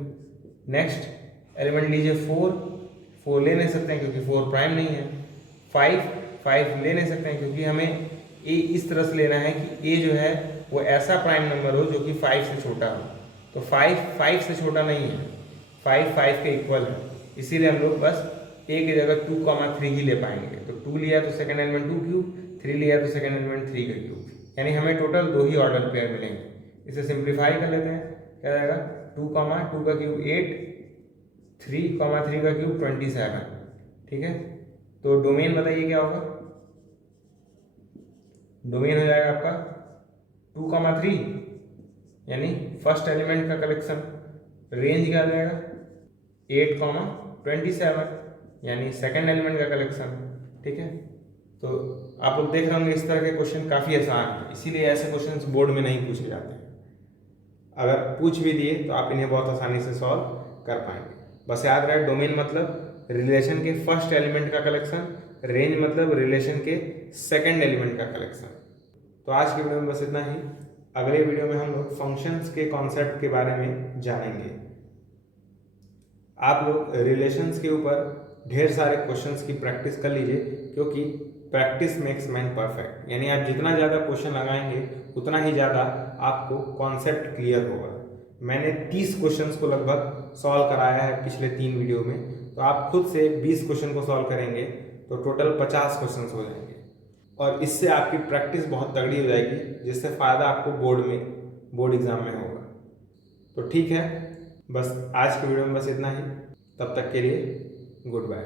नेक्स्ट एलिमेंट लीजिए 4 ले नहीं सकते हैं क्योंकि 4 प्राइम नहीं है। 5 ले नहीं सकते हैं क्योंकि हमें A इस तरह से लेना है कि A जो है वो ऐसा प्राइम नंबर हो जो कि 5 से छोटा हो। तो 5 से छोटा नहीं है, 5 के इक्वल है, इसीलिए हम लोग बस A की जगह 2, 3 ही ले पाएंगे। तो 2 लिया तो सेकंड एलिमेंट 2 क्यूब, 3 लिया तो सेकंड एलिमेंट 3 का क्यूब, यानी हमें टोटल 2 ही ऑर्डर पेयर मिलेंगे। इसे सिंप्लीफाई कर लेते हैं, क्या जाएगा 2, 2 का क्यूब 8, 3, 3 का क्यूब 27, ठीक है। तो डोमेन बताइए क्या होगा, डोमेन हो जाएगा आपका 2, 3 यानी फर्स्ट एलिमेंट का कलेक्शन। रेंज क्या आ जाएगा 8, 27 यानी सेकंड एलिमेंट का कलेक्शन, ठीक है। तो आप लोग देख रहे होंगे इस तरह के क्वेश्चन काफ़ी आसान है, इसीलिए ऐसे क्वेश्चंस बोर्ड में नहीं पूछे जाते हैं। अगर पूछ भी दिए तो आप इन्हें बहुत आसानी से सॉल्व कर पाएंगे। बस याद रहे डोमेन मतलब रिलेशन के फर्स्ट एलिमेंट का कलेक्शन, रेंज मतलब रिलेशन के सेकंड एलिमेंट का कलेक्शन। तो आज की वीडियो में बस इतना ही। अगले वीडियो में हम लोग फंक्शंस के कॉन्सेप्ट के बारे में जानेंगे। आप लोग रिलेशंस के ऊपर ढेर सारे क्वेश्चंस की प्रैक्टिस कर लीजिए, क्योंकि प्रैक्टिस मेक्स मैन परफेक्ट, यानी आप जितना ज़्यादा क्वेश्चन लगाएंगे उतना ही ज़्यादा आपको कॉन्सेप्ट क्लियर होगा। मैंने 30 क्वेश्चंस को लगभग सॉल्व कराया है पिछले 3 वीडियो में, तो आप खुद से 20 क्वेश्चन को सॉल्व करेंगे तो टोटल 50 क्वेश्चन हो जाएंगे, और इससे आपकी प्रैक्टिस बहुत तगड़ी हो जाएगी, जिससे फ़ायदा आपको बोर्ड एग्ज़ाम में होगा। तो ठीक है, बस आज की वीडियो में बस इतना ही। तब तक के लिए गुड बाय।